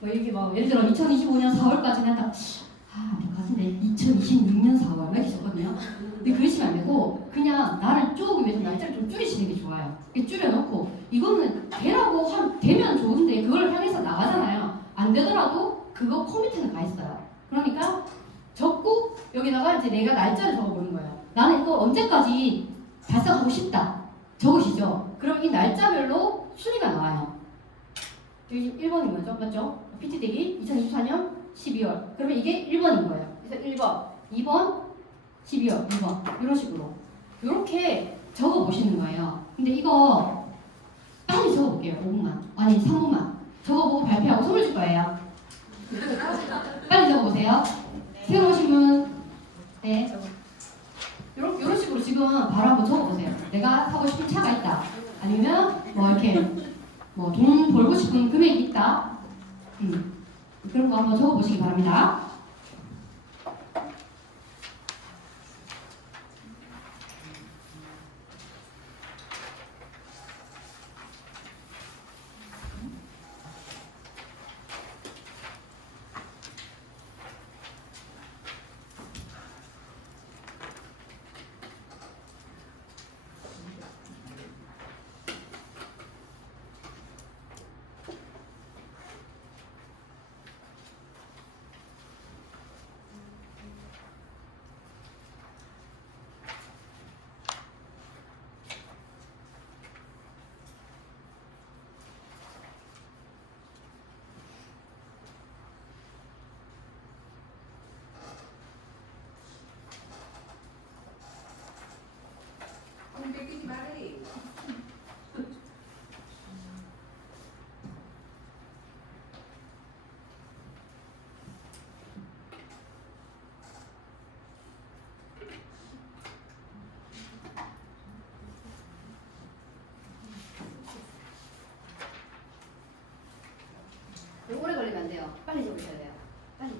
뭐 이게 막 예를 들어 2025년 4월까지는 한다. 될 것 같은데 2026년 4월 이렇게 적거든요. 근데 그러시면 안 되고 그냥 나를 쪼기 위해서 날짜를 좀 줄이시는 게 좋아요. 줄여놓고 이거는 되면 좋은데 그걸 향해서 나가잖아요. 안 되더라도 그거 컴퓨터는 가 있어요. 그러니까 적고 여기다가 이제 내가 날짜를 적어보는 거예요. 나는 이거 언제까지 달성하고 싶다. 적으시죠? 그럼 이 날짜별로 순위가 나와요. 여기 1번인 거죠? 맞죠? PT 대기 2024년 12월. 그러면 이게 1번인 거예요. 그래서 1번, 2번, 12월, 2번 이런 식으로 이렇게 적어보시는 거예요. 근데 이거 빨리 적어볼게요. 5분만. 아니 3분만. 적어보고 발표하고 선물 줄 거예요. 빨리 적어보세요. 새로 오신 분. 네. 이런 식으로 지금 바로 한번 적어보세요. 내가 사고 싶은 차가 있다. 아니면 뭐 이렇게 뭐 돈 벌고 싶은 금액이 있다. 그런 거 한번 적어보시기 바랍니다. 오래 걸리면 안 돼요. 빨리 적으셔야 돼요. 빨리.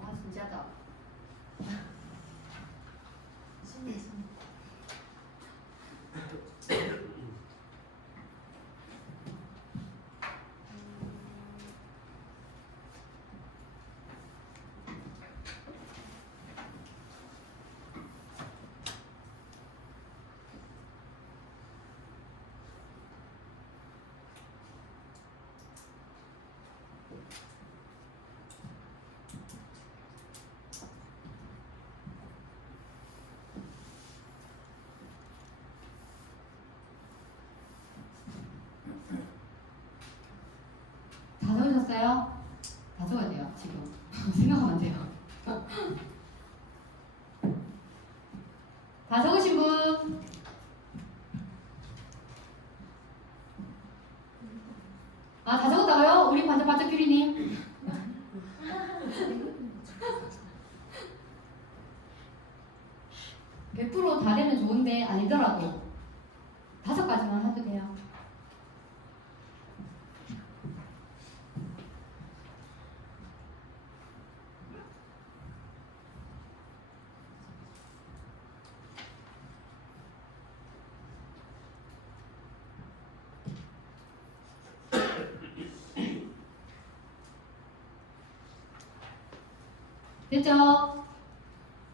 아 진짜다. 다 적으셨어요? 다 적어야 돼요, 지금. 생각하면 안 돼요. 다 적으신 분? 아, 다 적었다고요? 우리 반짝반짝 규리님. 100%다 되면 좋은데 아니더라도 5가지만 해도 돼요. 됐죠?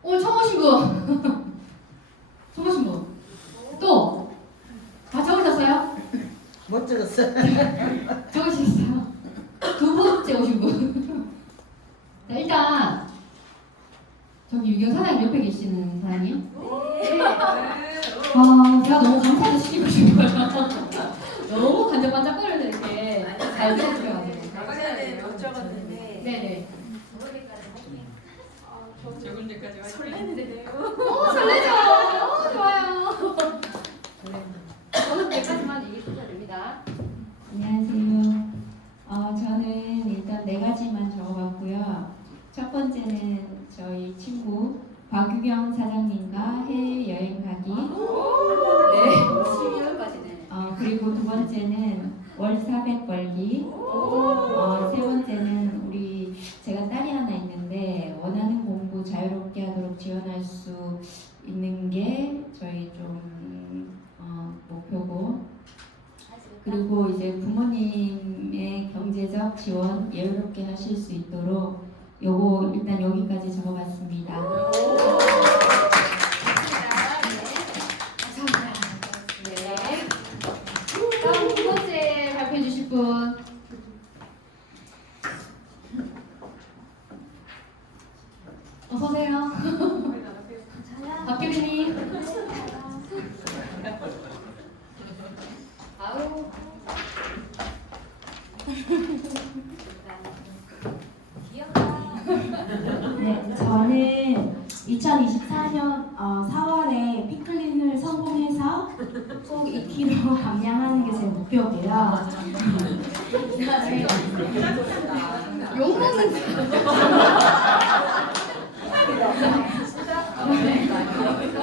오늘 처음 오신 분. 처음 오신 분. 또. 다 적으셨어요? 못 적었어. 적으셨어요? 2번째 오신 분. 자, 일단 저기 유경 사장님 옆에 계시는 사장님. 아, 제가 너무 감사도 시키고 싶어요. 너무 간절반짝거리는 이렇게 잘 들어주셔가지고. 아까 전에 못 적었는데 네네. 적을 때까지 설레는데요. 설레죠? 좋아요. 저는 여기까지만 얘기해 주셔도 됩니다. 안녕하세요. 저는 일단 4가지만 적어봤고요. 첫 번째는 저희 친구 박유경 사장님과 해외여행 가기. 네. 12월까지는. 그리고 두 번째는 월 400 벌기. 세 번째는 제가 딸이 하나 있는데 원하는 공부 자유롭게 하도록 지원할 수 있는 게 저희 좀 목표고. 그리고 이제 부모님의 경제적 지원 여유롭게 하실 수 있도록 요거 일단 여기까지 적어봤습니다. 네. 다음 2번째 발표해 주실 분. 어서오세요. 박규리님. 아우. 네, 저는 2024년 4월에 피클린을 성공해서 꼭 2kg 감량하는 게 제 목표고요. 욕 먹는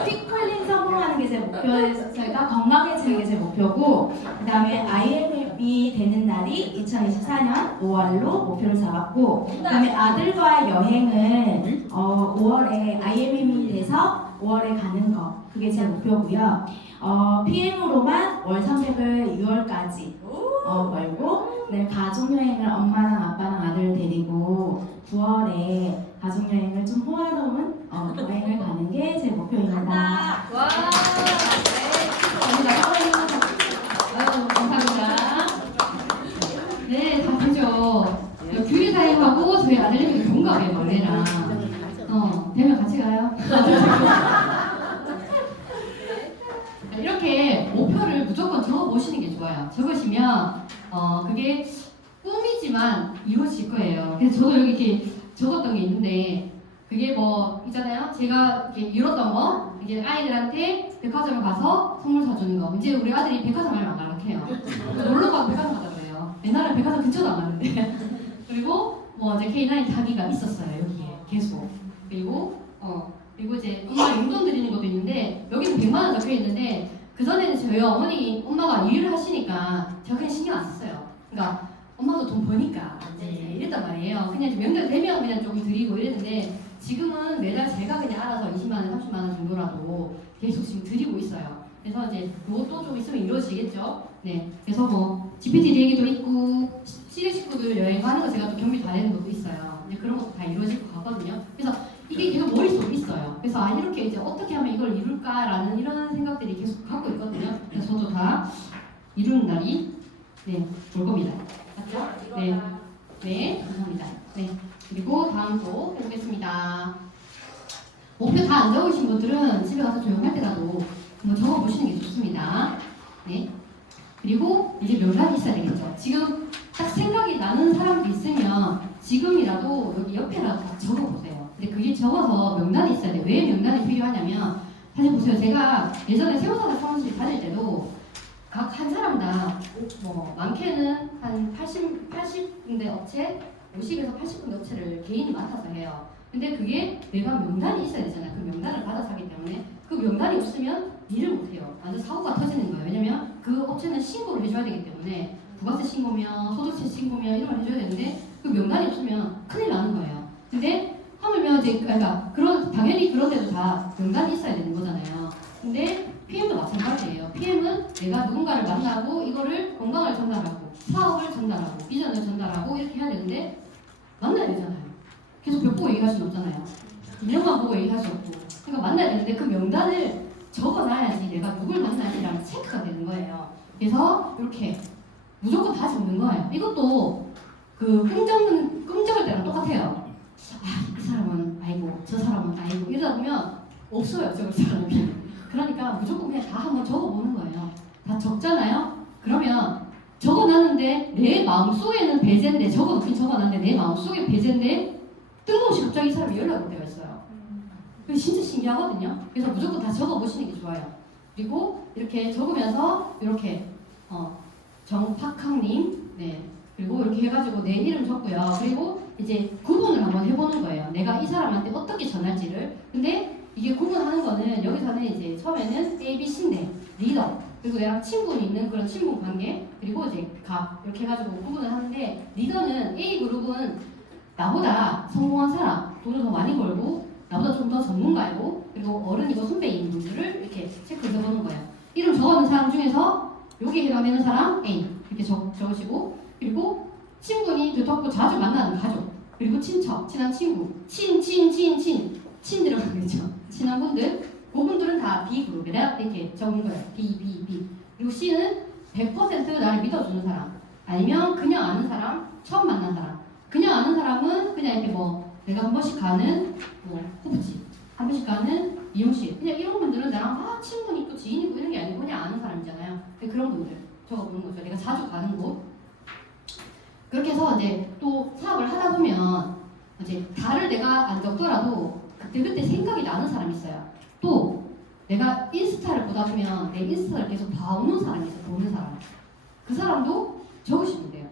피클린 성공하는 게 제 목표에서 저희가 건강해지는 게 제 목표고, 그 다음에 IMF이 되는 날이 2024년 5월로 목표를 잡았고, 그 다음에 아들과 여행을 5월에 IMF이 돼서 5월에 가는 거, 그게 제 목표고요. PM으로만 월 300을 6월까지 벌고, 네, 가족여행을 엄마랑 아빠랑 아들 데리고 9월에 가족여행을 좀 호화로운 여행을 가는 게 제 목표입니다. 와. 네. 감사합니다. 적어요. 적으시면 그게 꿈이지만 이루어질 거예요. 그래서 저도 여기 이렇게 적었던 게 있는데 그게 뭐 있잖아요. 제가 이렇게 이뤘던 거 이제 아이들한테 백화점에 가서 선물 사주는 거. 이제 우리 아들이 백화점 하면 안 갈락해요. 놀러 가도 백화점 가자 그래요. 옛날에 백화점 근처도 안 갔는데. 그리고 뭐 이제 K9 타기가 있었어요 여기에 계속. 그리고 이제 엄마 용돈 드리는 것도 있는데 여기는 100만 원 적혀 있는데 그 전에는 저희 엄마가 일을 하시니까 제가 그냥 신경 안 썼어요. 그러니까 엄마도 돈 버니까 이제 이랬단 말이에요. 그냥 명절 되면 그냥 조금 드리고 이랬는데 지금은 매달 제가 그냥 알아서 20만 원, 30만 원 정도라도 계속 지금 드리고 있어요. 그래서 이제 그것도 좀 있으면 이루어지겠죠. 네, 그래서 뭐 GPT 얘기도 있고 시댁 식구들 여행 가는 거 제가 또 경비 다 내는 것도 있어요. 이제 그런 것도 다 이루어질 것 같거든요. 그래서 이게 계속 머릿속에 있어요. 그래서 이렇게 이제 어떻게 하면 이걸 이룰까라는 이런 생각들이 계속 갖고 있거든요. 그래서 저도 다 이루는 날이 올 겁니다. 맞죠? 네. 네, 감사합니다. 네. 그리고 다음 또 해보겠습니다. 목표 다 안 적으신 분들은 집에 가서 조용할 때라도 한번 적어보시는 게 좋습니다. 네. 그리고 이제 명단이 있어야 되겠죠. 지금 딱 생각이 나는 사람도 있으면 지금이라도 여기 옆에라도 다 적어보세요. 근데 그게 적어서 명단이 있어야 돼요. 왜 명단이 필요하냐면 사실 보세요. 제가 예전에 세우사가 사무실 다닐 때도 각 한 사람당 뭐 많게는 한 80군데 업체, 50에서 80군데 업체를 개인이 맡아서 해요. 근데 그게 내가 명단이 있어야 되잖아요. 그 명단을 받아서 하기 때문에 그 명단이 없으면 일을 못해요. 완전 사고가 터지는 거예요. 왜냐면 그 업체는 신고를 해줘야 되기 때문에 부가세 신고면 소득세 신고면 이런 걸 해줘야 되는데 그 명단이 없으면 큰일 나는 거예요. 근데 하물며 이제 그러니까 당연히 그런 데도 다 명단이 있어야 되는 거잖아요. 근데 PM도 마찬가지예요. PM은 내가 누군가를 만나고 이거를 건강을 전달하고 사업을 전달하고 비전을 전달하고 이렇게 해야 되는데 만나야 되잖아요. 계속 벽 보고 얘기할 수는 없잖아요. 인형만 보고 얘기할 수 없고. 그러니까 만나야 되는데 그 명단을 적어놔야지 내가 누굴 만나지라는 체크가 되는 거예요. 그래서 이렇게 무조건 다 적는 거예요. 이것도 그 끔적을 때랑 똑같아요. 이 사람은 아이고 저 사람은 아이고 이러다 보면 없어요 적을 사람이. 그러니까 무조건 그냥 다 한번 적어보는 거예요. 다 적잖아요. 그러면 적어놨는데 내 마음속에는 배제인데 적어놓긴 적어놨는데 내 마음속에 배제인데 뜬금없이 갑자기 이 사람이 연락 올 때가 있어요. 그게 진짜 신기하거든요. 그래서 무조건 다 적어보시는 게 좋아요. 그리고 이렇게 적으면서 이렇게 정팍항님 그리고 이렇게 해가지고 내 이름 적고요. 그리고 이제 구분을 한번 해보는 거예요. 내가 이 사람한테 어떻게 전할지를. 근데 이게 구분하는 거는 여기서는 이제 처음에는 A, B, C인데 리더 그리고 얘랑 친분이 있는 그런 친분 관계 그리고 이제 갑 이렇게 해가지고 구분을 하는데 리더는 A 그룹은 나보다 성공한 사람 돈을 더 많이 벌고 나보다 좀 더 전문가이고 그리고 어른이고 선배인 분들을 이렇게 체크를 해보는 거예요. 이름 적어놓은 사람 중에서 여기에 해당되는 사람 A 이렇게 적으시고 그리고 친분이 두텁고 자주 만나는 가족 그리고 친척, 친한 친구 친 들어가는 거죠. 친한 분들 그분들은 다 B 그룹이라 이렇게 적은 거예요. B 그리고 C는 100% 나를 믿어주는 사람 아니면 그냥 아는 사람 처음 만난 사람 그냥 아는 사람은 그냥 이렇게 뭐 내가 한 번씩 가는 뭐 호프집 한 번씩 가는 미용실 그냥 이런 분들은 나랑 친분 있고 지인 있고 이런 게 아니고 그냥 아는 사람이잖아요. 그런 분들 적어보는 거죠. 내가 자주 가는 곳 그렇게 해서 이제 또 사업을 하다 보면 이제 다를 내가 안 적더라도 그때 생각이 나는 사람이 있어요. 또 내가 인스타를 보다 보면 내 인스타를 계속 봐오는 사람이 있어요. 보는 사람. 그 사람도 적으시면 돼요.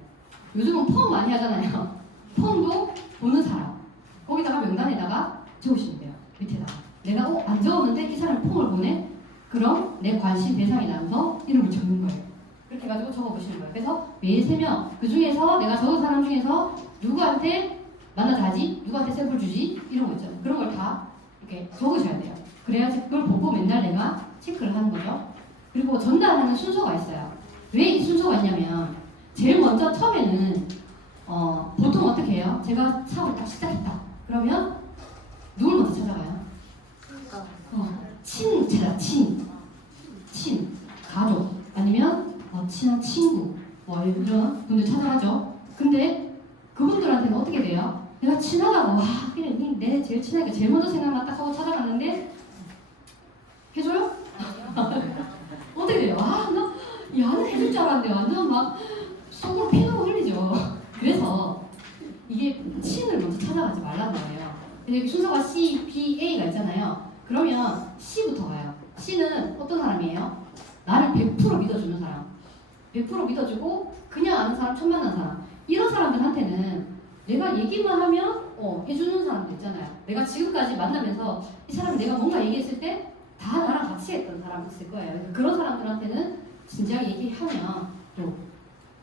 요즘은 펌 많이 하잖아요. 펌도 보는 사람. 거기다가 명단에다가 적으시면 돼요. 밑에다가. 내가 안 적었는데 이 사람이 펌을 보내? 그럼 내 관심 대상이 나서 이름을 적는 거예요. 그렇게 해가지고 적어보시는 거예요. 그래서 매일 3명. 그 중에서 내가 적은 사람 중에서 누구한테 만나자 하지? 누구한테 샘플 주지? 이런 거 있잖아요. 그런 걸 다 이렇게 적으셔야 돼요. 그래야지 그걸 보고 맨날 내가 체크를 하는 거죠. 그리고 전달하는 순서가 있어요. 왜 이 순서가 있냐면 제일 먼저 처음에는 보통 어떻게 해요? 제가 사업을 딱 시작했다. 그러면 누굴 먼저 찾아가요? 친, 가족 아니면 친한 친구 뭐 이런 분들 찾아가죠. 근데 그분들한테는 어떻게 돼요? 내가 친하다고 그래 내 제일 친하니까 제일 먼저 생각났다 하고 찾아갔는데 해줘요? 어떻게 돼요? 너 야는 해줄 줄 알았는데 완전 막 속으로 피눈물 흘리죠. 그래서 이게 C를 먼저 찾아가지 말라는 거예요. 근데 여기 순서가 C, B, A가 있잖아요. 그러면 C부터 가요. C는 어떤 사람이에요? 나를 100% 믿어주는 사람. 100% 믿어주고 그냥 아는 사람, 처음 만난 사람. 이런 사람들한테는 내가 얘기만 하면 해주는 사람도 있잖아요. 내가 지금까지 만나면서 이 사람이 내가 뭔가 얘기했을 때 다 나랑 같이 했던 사람이 있을 거예요. 그래서 그런 사람들한테는 진지하게 얘기하면 또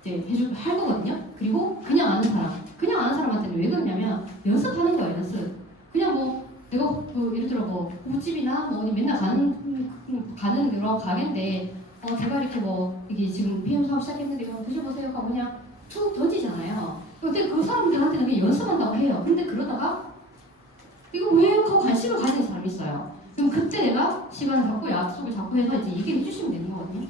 이제 할 거거든요. 그리고 그냥 아는 사람. 그냥 아는 사람한테는 왜 그러냐면 연습하는 거예요. 연습. 그냥 뭐 내가 예를 들어 뭐 호집이나 뭐 어디 맨날 가는 그런 가게인데 제가 이렇게 뭐 이게 지금 PM 사업 시작했는데 이거 드셔보세요 하고 그냥 툭 던지잖아요. 근데 그 사람들한테는 그냥 연습한다고 해요. 근데 그러다가 이거 왜 하고 관심을 가지는 사람이 있어요. 그럼 그때 내가 시간을 잡고 약속을 잡고 해서 이제 얘기를 해주시면 되는 거거든요.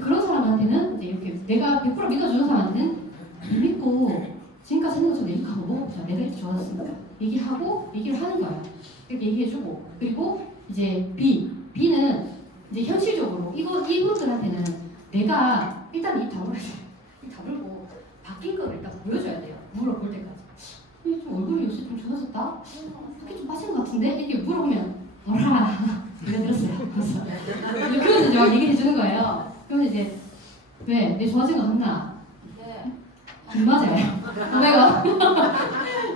그런 사람한테는 이제 이렇게 내가 100% 믿어주는 사람한테는 믿고 지금까지 했는 것처럼 이렇게 한번 먹어보자. 내가 이렇게 좋았습니다. 얘기하고 얘기를 하는 거예요. 이렇게 얘기해주고 그리고 이제 B는 이제 현실적으로 이분들한테는 내가 일단 입 다물고 바뀐 거를 일단 보여줘야 돼요. 물어볼 때까지. 좀 얼굴이 요새 좀 좋아졌다? 그게 좀 빠진 것 같은데? 이렇게 물어보면 뭐라 내가 들었어요. 그래서 이제 막 얘기해 주는 거예요. 그러면 이제 왜? 내 좋아진 거 같나? 네. 맞아요. 내가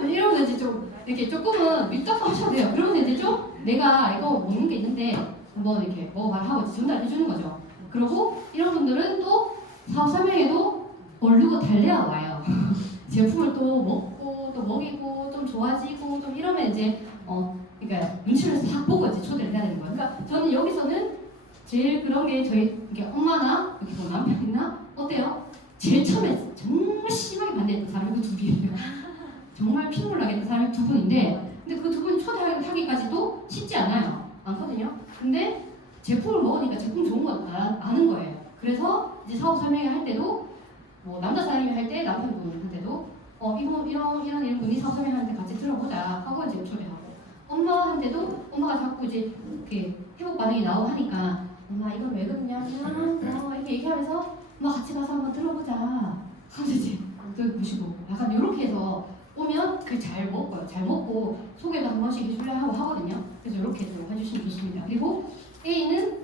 이러면 이제 좀 이렇게 조금은 밑밥 하셔야 돼요. 그러면 이제 좀 내가 이거 먹는 게 있는데 한번 이렇게 먹어봐 하고 전달해 주는 거죠. 그리고 이런 분들은 또 사업 설명회도 얼르고 달려야 와요. 제품을 또 먹고 또 먹이고 좀 좋아지고 좀 이러면 이제 그러니까 눈치를 싹 보고 이제 초대를 해야 되는 거예요. 그러니까 저는 여기서는 제일 그런 게 저희 이게 엄마나 여기 뭐 남편이나 어때요? 제일 처음에 정말 심하게 반대했던 사람이 그 두 분이에요. 정말 피눈물 나겠던 사람이 두 분인데 근데 그 두 분이 초대하기까지도 쉽지 않거든요. 근데 제품을 먹으니까 제품 좋은 거 아는 거예요. 그래서 이제 사업 설명회 할 때도 뭐 남자 사람이 할 때 남편분한테도 이런 분이 사업 설명회하는데 같이 들어보자 하고 이제 초대하고 엄마한테도 엄마가 자꾸 이제 이렇게 회복 반응이 나오고 하니까 엄마 이건 왜 그러냐면 이렇게 얘기하면서 엄마 같이 가서 한번 들어보자 하면서 이제 또 보시고 약간 이렇게 해서 오면 그 잘 먹고 소개도 한 번씩 해주려 하고 하거든요. 그래서 이렇게 좀 해주시면 좋습니다. 그리고 A는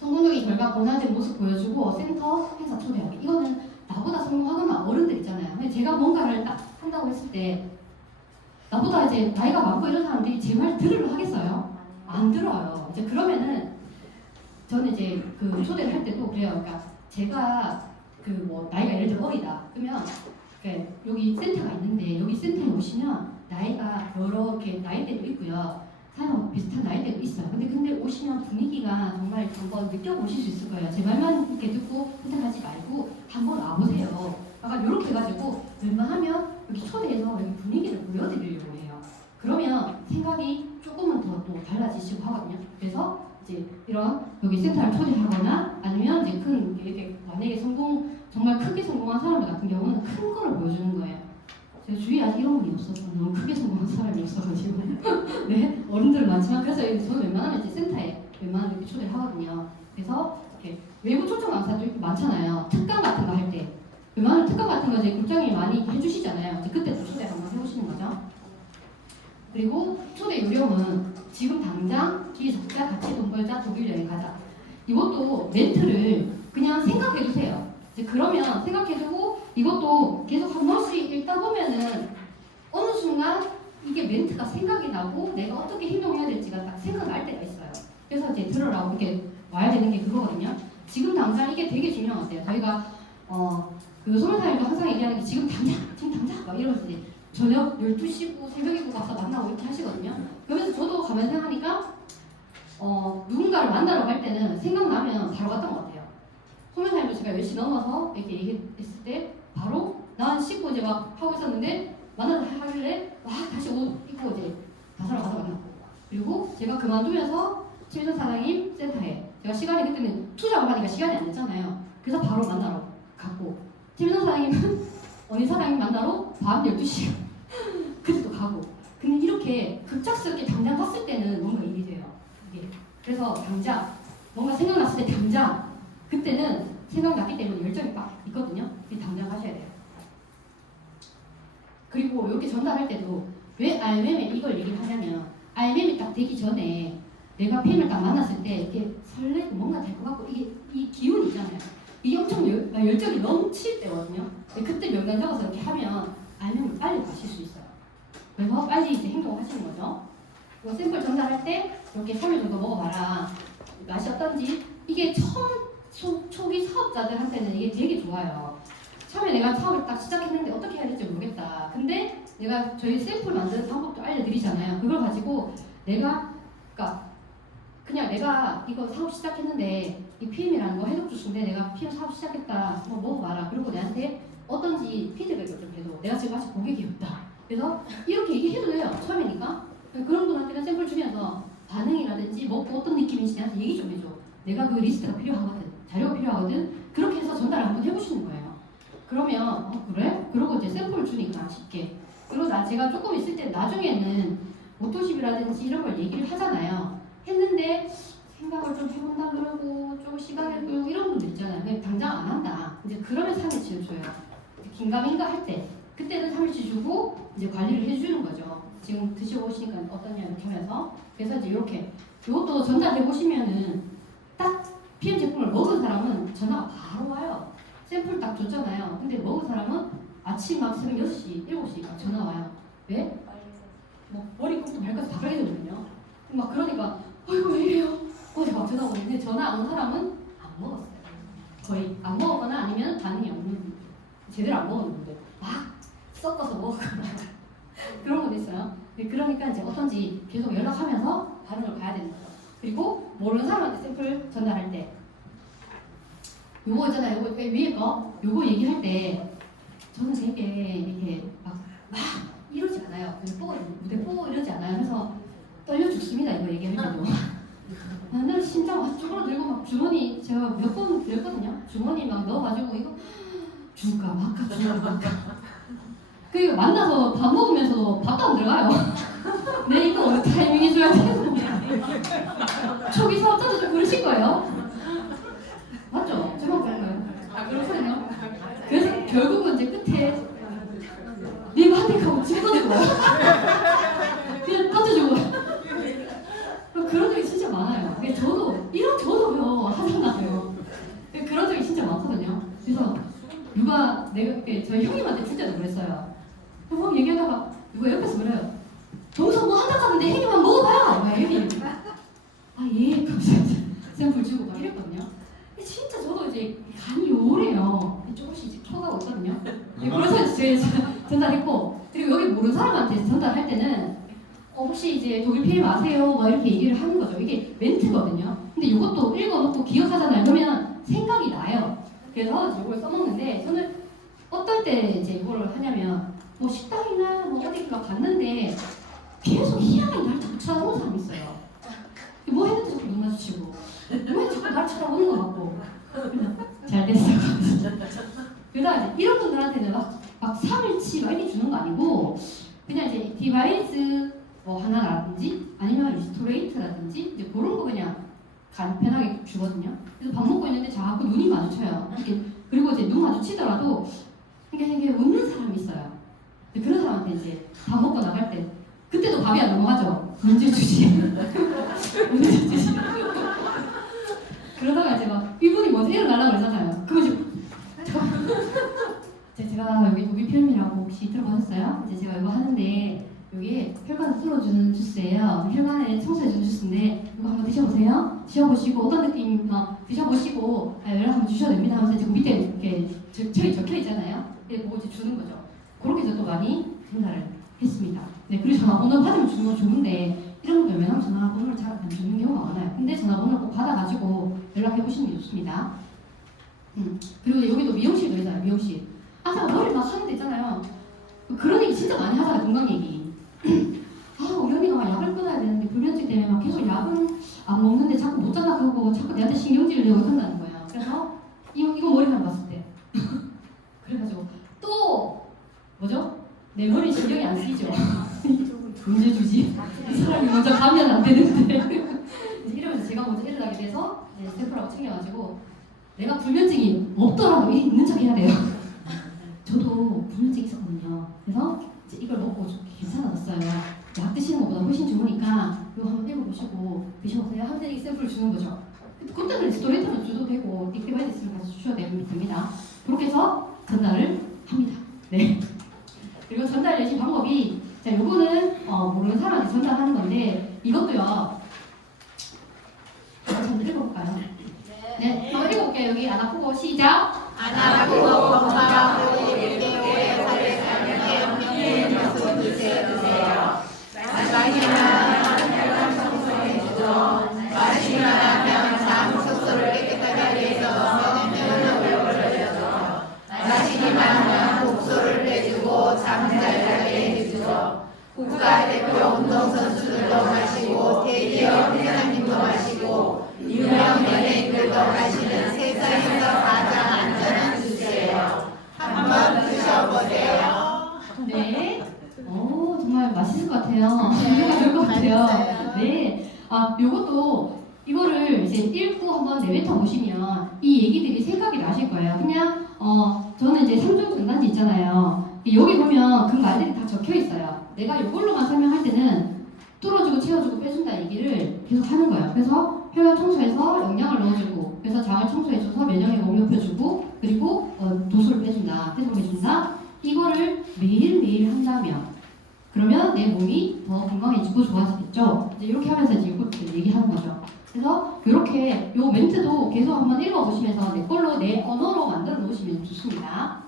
성공적인 결과 권한된 모습 보여주고 센터 행사 초대하기. 이거는 나보다 성공하거나 어른들 있잖아요. 근데 제가 뭔가를 딱 한다고 했을 때 나보다 이제 나이가 많고 이런 사람들이 제 말 들으려 하겠어요? 안 들어요. 이제 그러면은 저는 이제 그 초대를 할 때도 그래요. 그러니까 제가 그 뭐 나이가 예를 들어 어리다. 그러면 여기 센터가 있는데 여기 센터에 오시면 나이가 여러 이렇게 나이대도 있고요. 사람하고 비슷한 나이대도 있어요. 근데 오시면 분위기가 정말 한번 느껴보실 수 있을 거예요. 제 말만 이렇게 듣고 선택하지 말고 한번 와보세요. 약간 이렇게 해가지고 웬만하면 여기 초대해서 여기 분위기를 보여드리려고 해요. 그러면 생각이 조금은 더 또 달라지시고 하거든요. 그래서 이제 이런 여기 센터를 초대하거나 아니면 이제 이렇게 만약에 정말 크게 성공한 사람들 같은 경우는 큰 거를 보여주는 거예요. 제가 주위에 아직 이런 분이 없어서 너무 크게 성공한 사람이 없어가지고 네 어른들은 많지만 그래서 저는 웬만하면 이제 센터에 웬만하면 이렇게 초대를 하거든요. 그래서 이렇게 외부 초청 강사도 이렇게 많잖아요. 특강 같은 거 할 때 웬만하면 특강 같은 거 이제 국장님이 많이 해주시잖아요. 이제 그때 또 초대 한번 해보시는 거죠. 그리고 초대 요령은 지금 당장 뒤에 적자 같이 돈 벌자 독일 여행 가자. 이것도 멘트를 그냥 생각해두세요. 이제 그러면 생각해두고 이것도 계속 한 번씩 읽다 보면은 어느 순간 이게 멘트가 생각이 나고 내가 어떻게 행동해야 될지가 딱 생각날 때가 있어요. 그래서 이제 들으라고 이렇게 와야 되는 게 그거거든요. 지금 당장 이게 되게 중요한 것 같아요. 저희가 그 소매사님도 항상 얘기하는 게 지금 당장 막 이러면서 이제 저녁 12시고 새벽이고 가서 만나고 이렇게 하시거든요. 그러면서 저도 가면 생각하니까 누군가를 만나러 갈 때는 생각나면 바로 갔던 것 같아요. 소매사님도 제가 10시 넘어서 이렇게 얘기했을 때 바로 난 씻고 이제 막 하고 있었는데 만나러 하길래 와 다시 옷 입고 이제 가사로 가서 만났고 그리고 제가 그만두면서 최민선 사장님 센터에 제가 시간이 그때는 투잡을 하니까 시간이 안 됐잖아요. 그래서 바로 만나러 갔고 최민선 사장님은 언니 사장님 만나러 밤 12시 그때도 가고 근데 이렇게 급작스럽게 당장 갔을 때는 뭔가 일이 돼요. 이게. 그래서 당장 뭔가 생각났을 때 당장 그때는 생각났기 때문에 열정이 막 있거든요. 당장 하셔야 돼요. 그리고 이렇게 전달할 때도 왜 RMM에 이걸 얘기를 하냐면 RMM이 딱 되기 전에 내가 팸을 딱 만났을 때 이렇게 설레고 뭔가 될 것 같고 이게 이 기운이 있잖아요. 이게 엄청 열정이 넘칠 때거든요. 그때 명단 적어서 이렇게 하면 RMM을 빨리 가실 수 있어요. 그래서 빨리 이제 행동을 하시는 거죠. 샘플 전달할 때 이렇게 3일 정도 먹어봐라. 맛이 어떤지. 이게 처음 초기 사업자들한테는 이게 되게 좋아요. 처음에 내가 사업을 딱 시작했는데 어떻게 해야 될지 모르겠다. 근데 내가 저희 샘플 만드는 방법도 알려드리잖아요. 그걸 가지고 내가 그냥 내가 이거 사업 시작했는데 이 PM이라는 거 해독 주스인데 내가 PM 사업 시작했다. 한번 먹어봐라. 그리고 내한테 어떤지 피드백을 좀 해도 내가 지금 아직 고객이 없다. 그래서 이렇게 얘기해도 돼요. 처음이니까. 그런 분한테는 샘플 주면서 반응이라든지 먹고 어떤 느낌인지 나한테 얘기 좀 해줘. 내가 그 리스트가 필요하거든. 자료가 필요하거든. 그렇게 해서 전달을 한번 해보시는 거예요. 그러면 그래? 그러고 이제 샘플을 주니까 쉽게. 그리고 제가 조금 있을 때 나중에는 오토십이라든지 이런 걸 얘기를 하잖아요. 했는데 생각을 좀 해본다 그러고 조금 시간을 끌고 이런 분들 있잖아요. 그냥 당장 안 한다. 이제 그러면 3일치를 줘요. 긴가민가 할 때. 그때는 3일치 주고 이제 관리를 해주는 거죠. 지금 드셔보시니까 어떠냐 이렇게 하면서. 그래서 이제 이렇게 이것도 전달해 보시면은 딱 PM 제품을 먹은 사람은 전화가 바로 와요. 샘플 딱 줬잖아요. 근데 먹은 사람은 아침 막 새벽 6시, 7시 막 전화 와요. 왜? 뭐 머리끝부터 발끝 다 빨개졌거든요. 막 그러니까 이거 왜 이래요? 어제 막 전화 오는데 전화 안 온 사람은 안 먹었어요. 거의 안 먹었거나 아니면 반응이 없는 분들. 제대로 안 먹은 분들. 막 섞어서 먹었거나 그런 것도 있어요. 그러니까 이제 어떤지 계속 연락하면서 반응을 봐야 되는 거죠. 그리고 모르는 사람한테 샘플 전달할 때 요거 있잖아요. 요거 위에 거 요거 얘기할 때 저는 되게 이렇게 막 이러지 않아요. 무대 보고 이러지 않아요. 그래서 떨려 죽습니다. 이거 얘기할 때도. 나는 심장 막 쪼그라들고 막 주머니 제가 몇 번 그랬거든요. 주머니 막 넣어가지고 이거 줄까 말까 줄까 말까. 그리고 만나서 밥 먹으면서도 밥도 안 들어가요. 내 이거 어느 타이밍에 줘야 되는 거야. 초기 사업자도 좀 그러실 거예요. 맞죠? 제가 그런가요? 그렇거든요. 그래서 결국은 이제 끝에 내가 한 대 가고 집에 던지고 그냥 던져주고 그런 적이 진짜 많아요. 저도요 하잖아요. 그런 적이 진짜 많거든요. 그래서 내가 저희 형님한테 진짜 그랬어요. 형 얘기하다가 누가 옆에서 그래요. 동서 뭐 한다 하는데 형님 한번 먹어봐요. 막 이렇게 예 감사합니다. 샘플 주고 막 이랬거든요. 진짜 저도 이제 간이 요래요. 조금씩 이제 쳐가고 있거든요. 그래서 제가 전달했고, 그리고 여기 모르는 사람한테 전달할 때는 혹시 이제 독일 PM 아세요? 막 이렇게 얘기를 하는 거죠. 이게 멘트거든요. 근데 이것도 읽어놓고 기억하잖아요. 그러면 생각이 나요. 그래서 이걸 써먹는데 저는 어떨 때 이제 이걸 하냐면 뭐 식당이나 뭐 어디가 갔는데 계속 희한하게 날 자꾸 쳐다보는 사람이 있어요. 뭐 했는지 자꾸 눈 마주치고 왜 자꾸 날 쳐다보는 것 같고 그냥 잘 됐어. 그러다 이제 이런 분들한테는 막 3일치 막 이렇게 주는 거 아니고 그냥 이제 디바이스 뭐 하나라든지 아니면 리스토레이트라든지 이제 그런 거 그냥 간편하게 주거든요. 그래서 밥 먹고 있는데 자꾸 눈이 마주쳐요. 이렇게 그리고 이제 눈 마주치더라도 이게 웃는 사람이 있어요. 그런 사람한테 이제 밥 먹고 나갈 때 그때도 밥이 안 넘어가죠. 언제 주지? 언제 주지? 그러다가 이제 막 이분이 먼저 일어나려고 그러잖아요. 그러면 제가 여기 독일 필름이라고 혹시 들어보셨어요? 이제 제가 이거 하는데 여기 혈관을 뚫어주는 주스예요. 혈관을 청소해주는 주스인데 이거 한번 드셔보세요. 드셔보시고 어떤 느낌 드셔보시고 연락 한번 주셔도 됩니다 하면서 지금 밑에 이렇게 적혀 있잖아요. 이렇게 보고 이제 주는 거죠. 그렇게 해서 또 많이 전달을 했습니다. 네, 그리고 전화번호 받으면 주는 건 좋은데 이런 분들 왜냐면 전화번호를 잘 안 주는 경우가 많아요. 근데 전화번호를 꼭 받아가지고 연락해보시는 게 좋습니다. 그리고 여기도 미용실도 있어요. 미용실. 제가 머리 막 하는 데 있잖아요. 그런 얘기 진짜 많이 하잖아요. 건강 얘기. 우리 언니가 막 약을 끊어야 되는데 불면증 때문에 막 계속 약은 안 먹는데 자꾸 못 자나 그러고 자꾸 내한테 신경질을 내고 한다는 거예요. 그래서 이거 머리만 봤을 때 그래가지고 또 뭐죠? 내 머리 신경이 안 쓰이죠. 언제 주지? 이 사람이 먼저 가면 안 되는데 이러면서 제가 먼저 일어나게 돼서 샘플하고 챙겨가지고 내가 불면증이 없더라도 있는 척 해야 돼요. 저도 불면증 있었거든요. 그래서 이제 이걸 먹고 좀 괜찮아졌어요. 약 드시는 것보다 훨씬 좋으니까 이거 한번 읽어보시고 드셔보세요. 하면서 이 샘플을 주는 거죠. 그때는 스토리텔러 줘도 되고 액티바이드 있으면 같이 주셔도 됩니다. 그렇게 해서 전달을 합니다. 네. 그리고 전달하신 방법이 자 요거는 모르는 사람한테 전달하는 건데 이것도요. 한번 읽어볼까요? 네, 한번 읽어볼게요. 여기 안 아프고 시작. 안 아프고 건강하고 6개월에 오래 살면 영양의 영수 드세요. 마시면 혈관 청소해주죠. 마시면 하면 장 숙소를 깨끗하게 해서 세균을 오염시켜주죠. 마시기만 하면 독소를 빼주고 잠 잘 자게 해주죠. 국가대표 운동선수들도 마시고 대기업 회장님도 마시고 유명 연예인들도 마시는 세상에서 가장 안전한 주제예요. 한번 드셔보세요. 네. 오, 정말 맛있을 것 같아요. 이해가 될 것 같아요. 네. 아, 요것도 이거를 이제 읽고 한번 내뱉어 보시면 이 얘기들이 생각이 나실 거예요. 그냥 저는 이제 3중 전단지 있잖아요. 여기 보면 그 말들이 다 적혀 있어요. 내가 이걸로만 설명할 때는 뚫어주고 채워주고 빼준다 얘기를 계속 하는 거예요. 그래서 혈관 청소해서 영양을 넣어주고, 그래서 장을 청소해줘서 면역력을 높여주고, 그리고 도수를 빼준다, 해소해준다. 이거를 매일매일 한다면 그러면 내 몸이 더 건강해지고 좋아지겠죠. 이제 이렇게 하면서 이제 이것도 얘기하는 거죠. 그래서 이렇게 요 멘트도 계속 한번 읽어보시면서 내 걸로 내 언어로 만들어 놓으시면 좋습니다.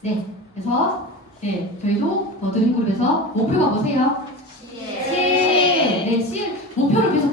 네, 그래서 네, 저희도 드림그룹에서 목표가 뭐세요? 시. 네, 시 목표를 계속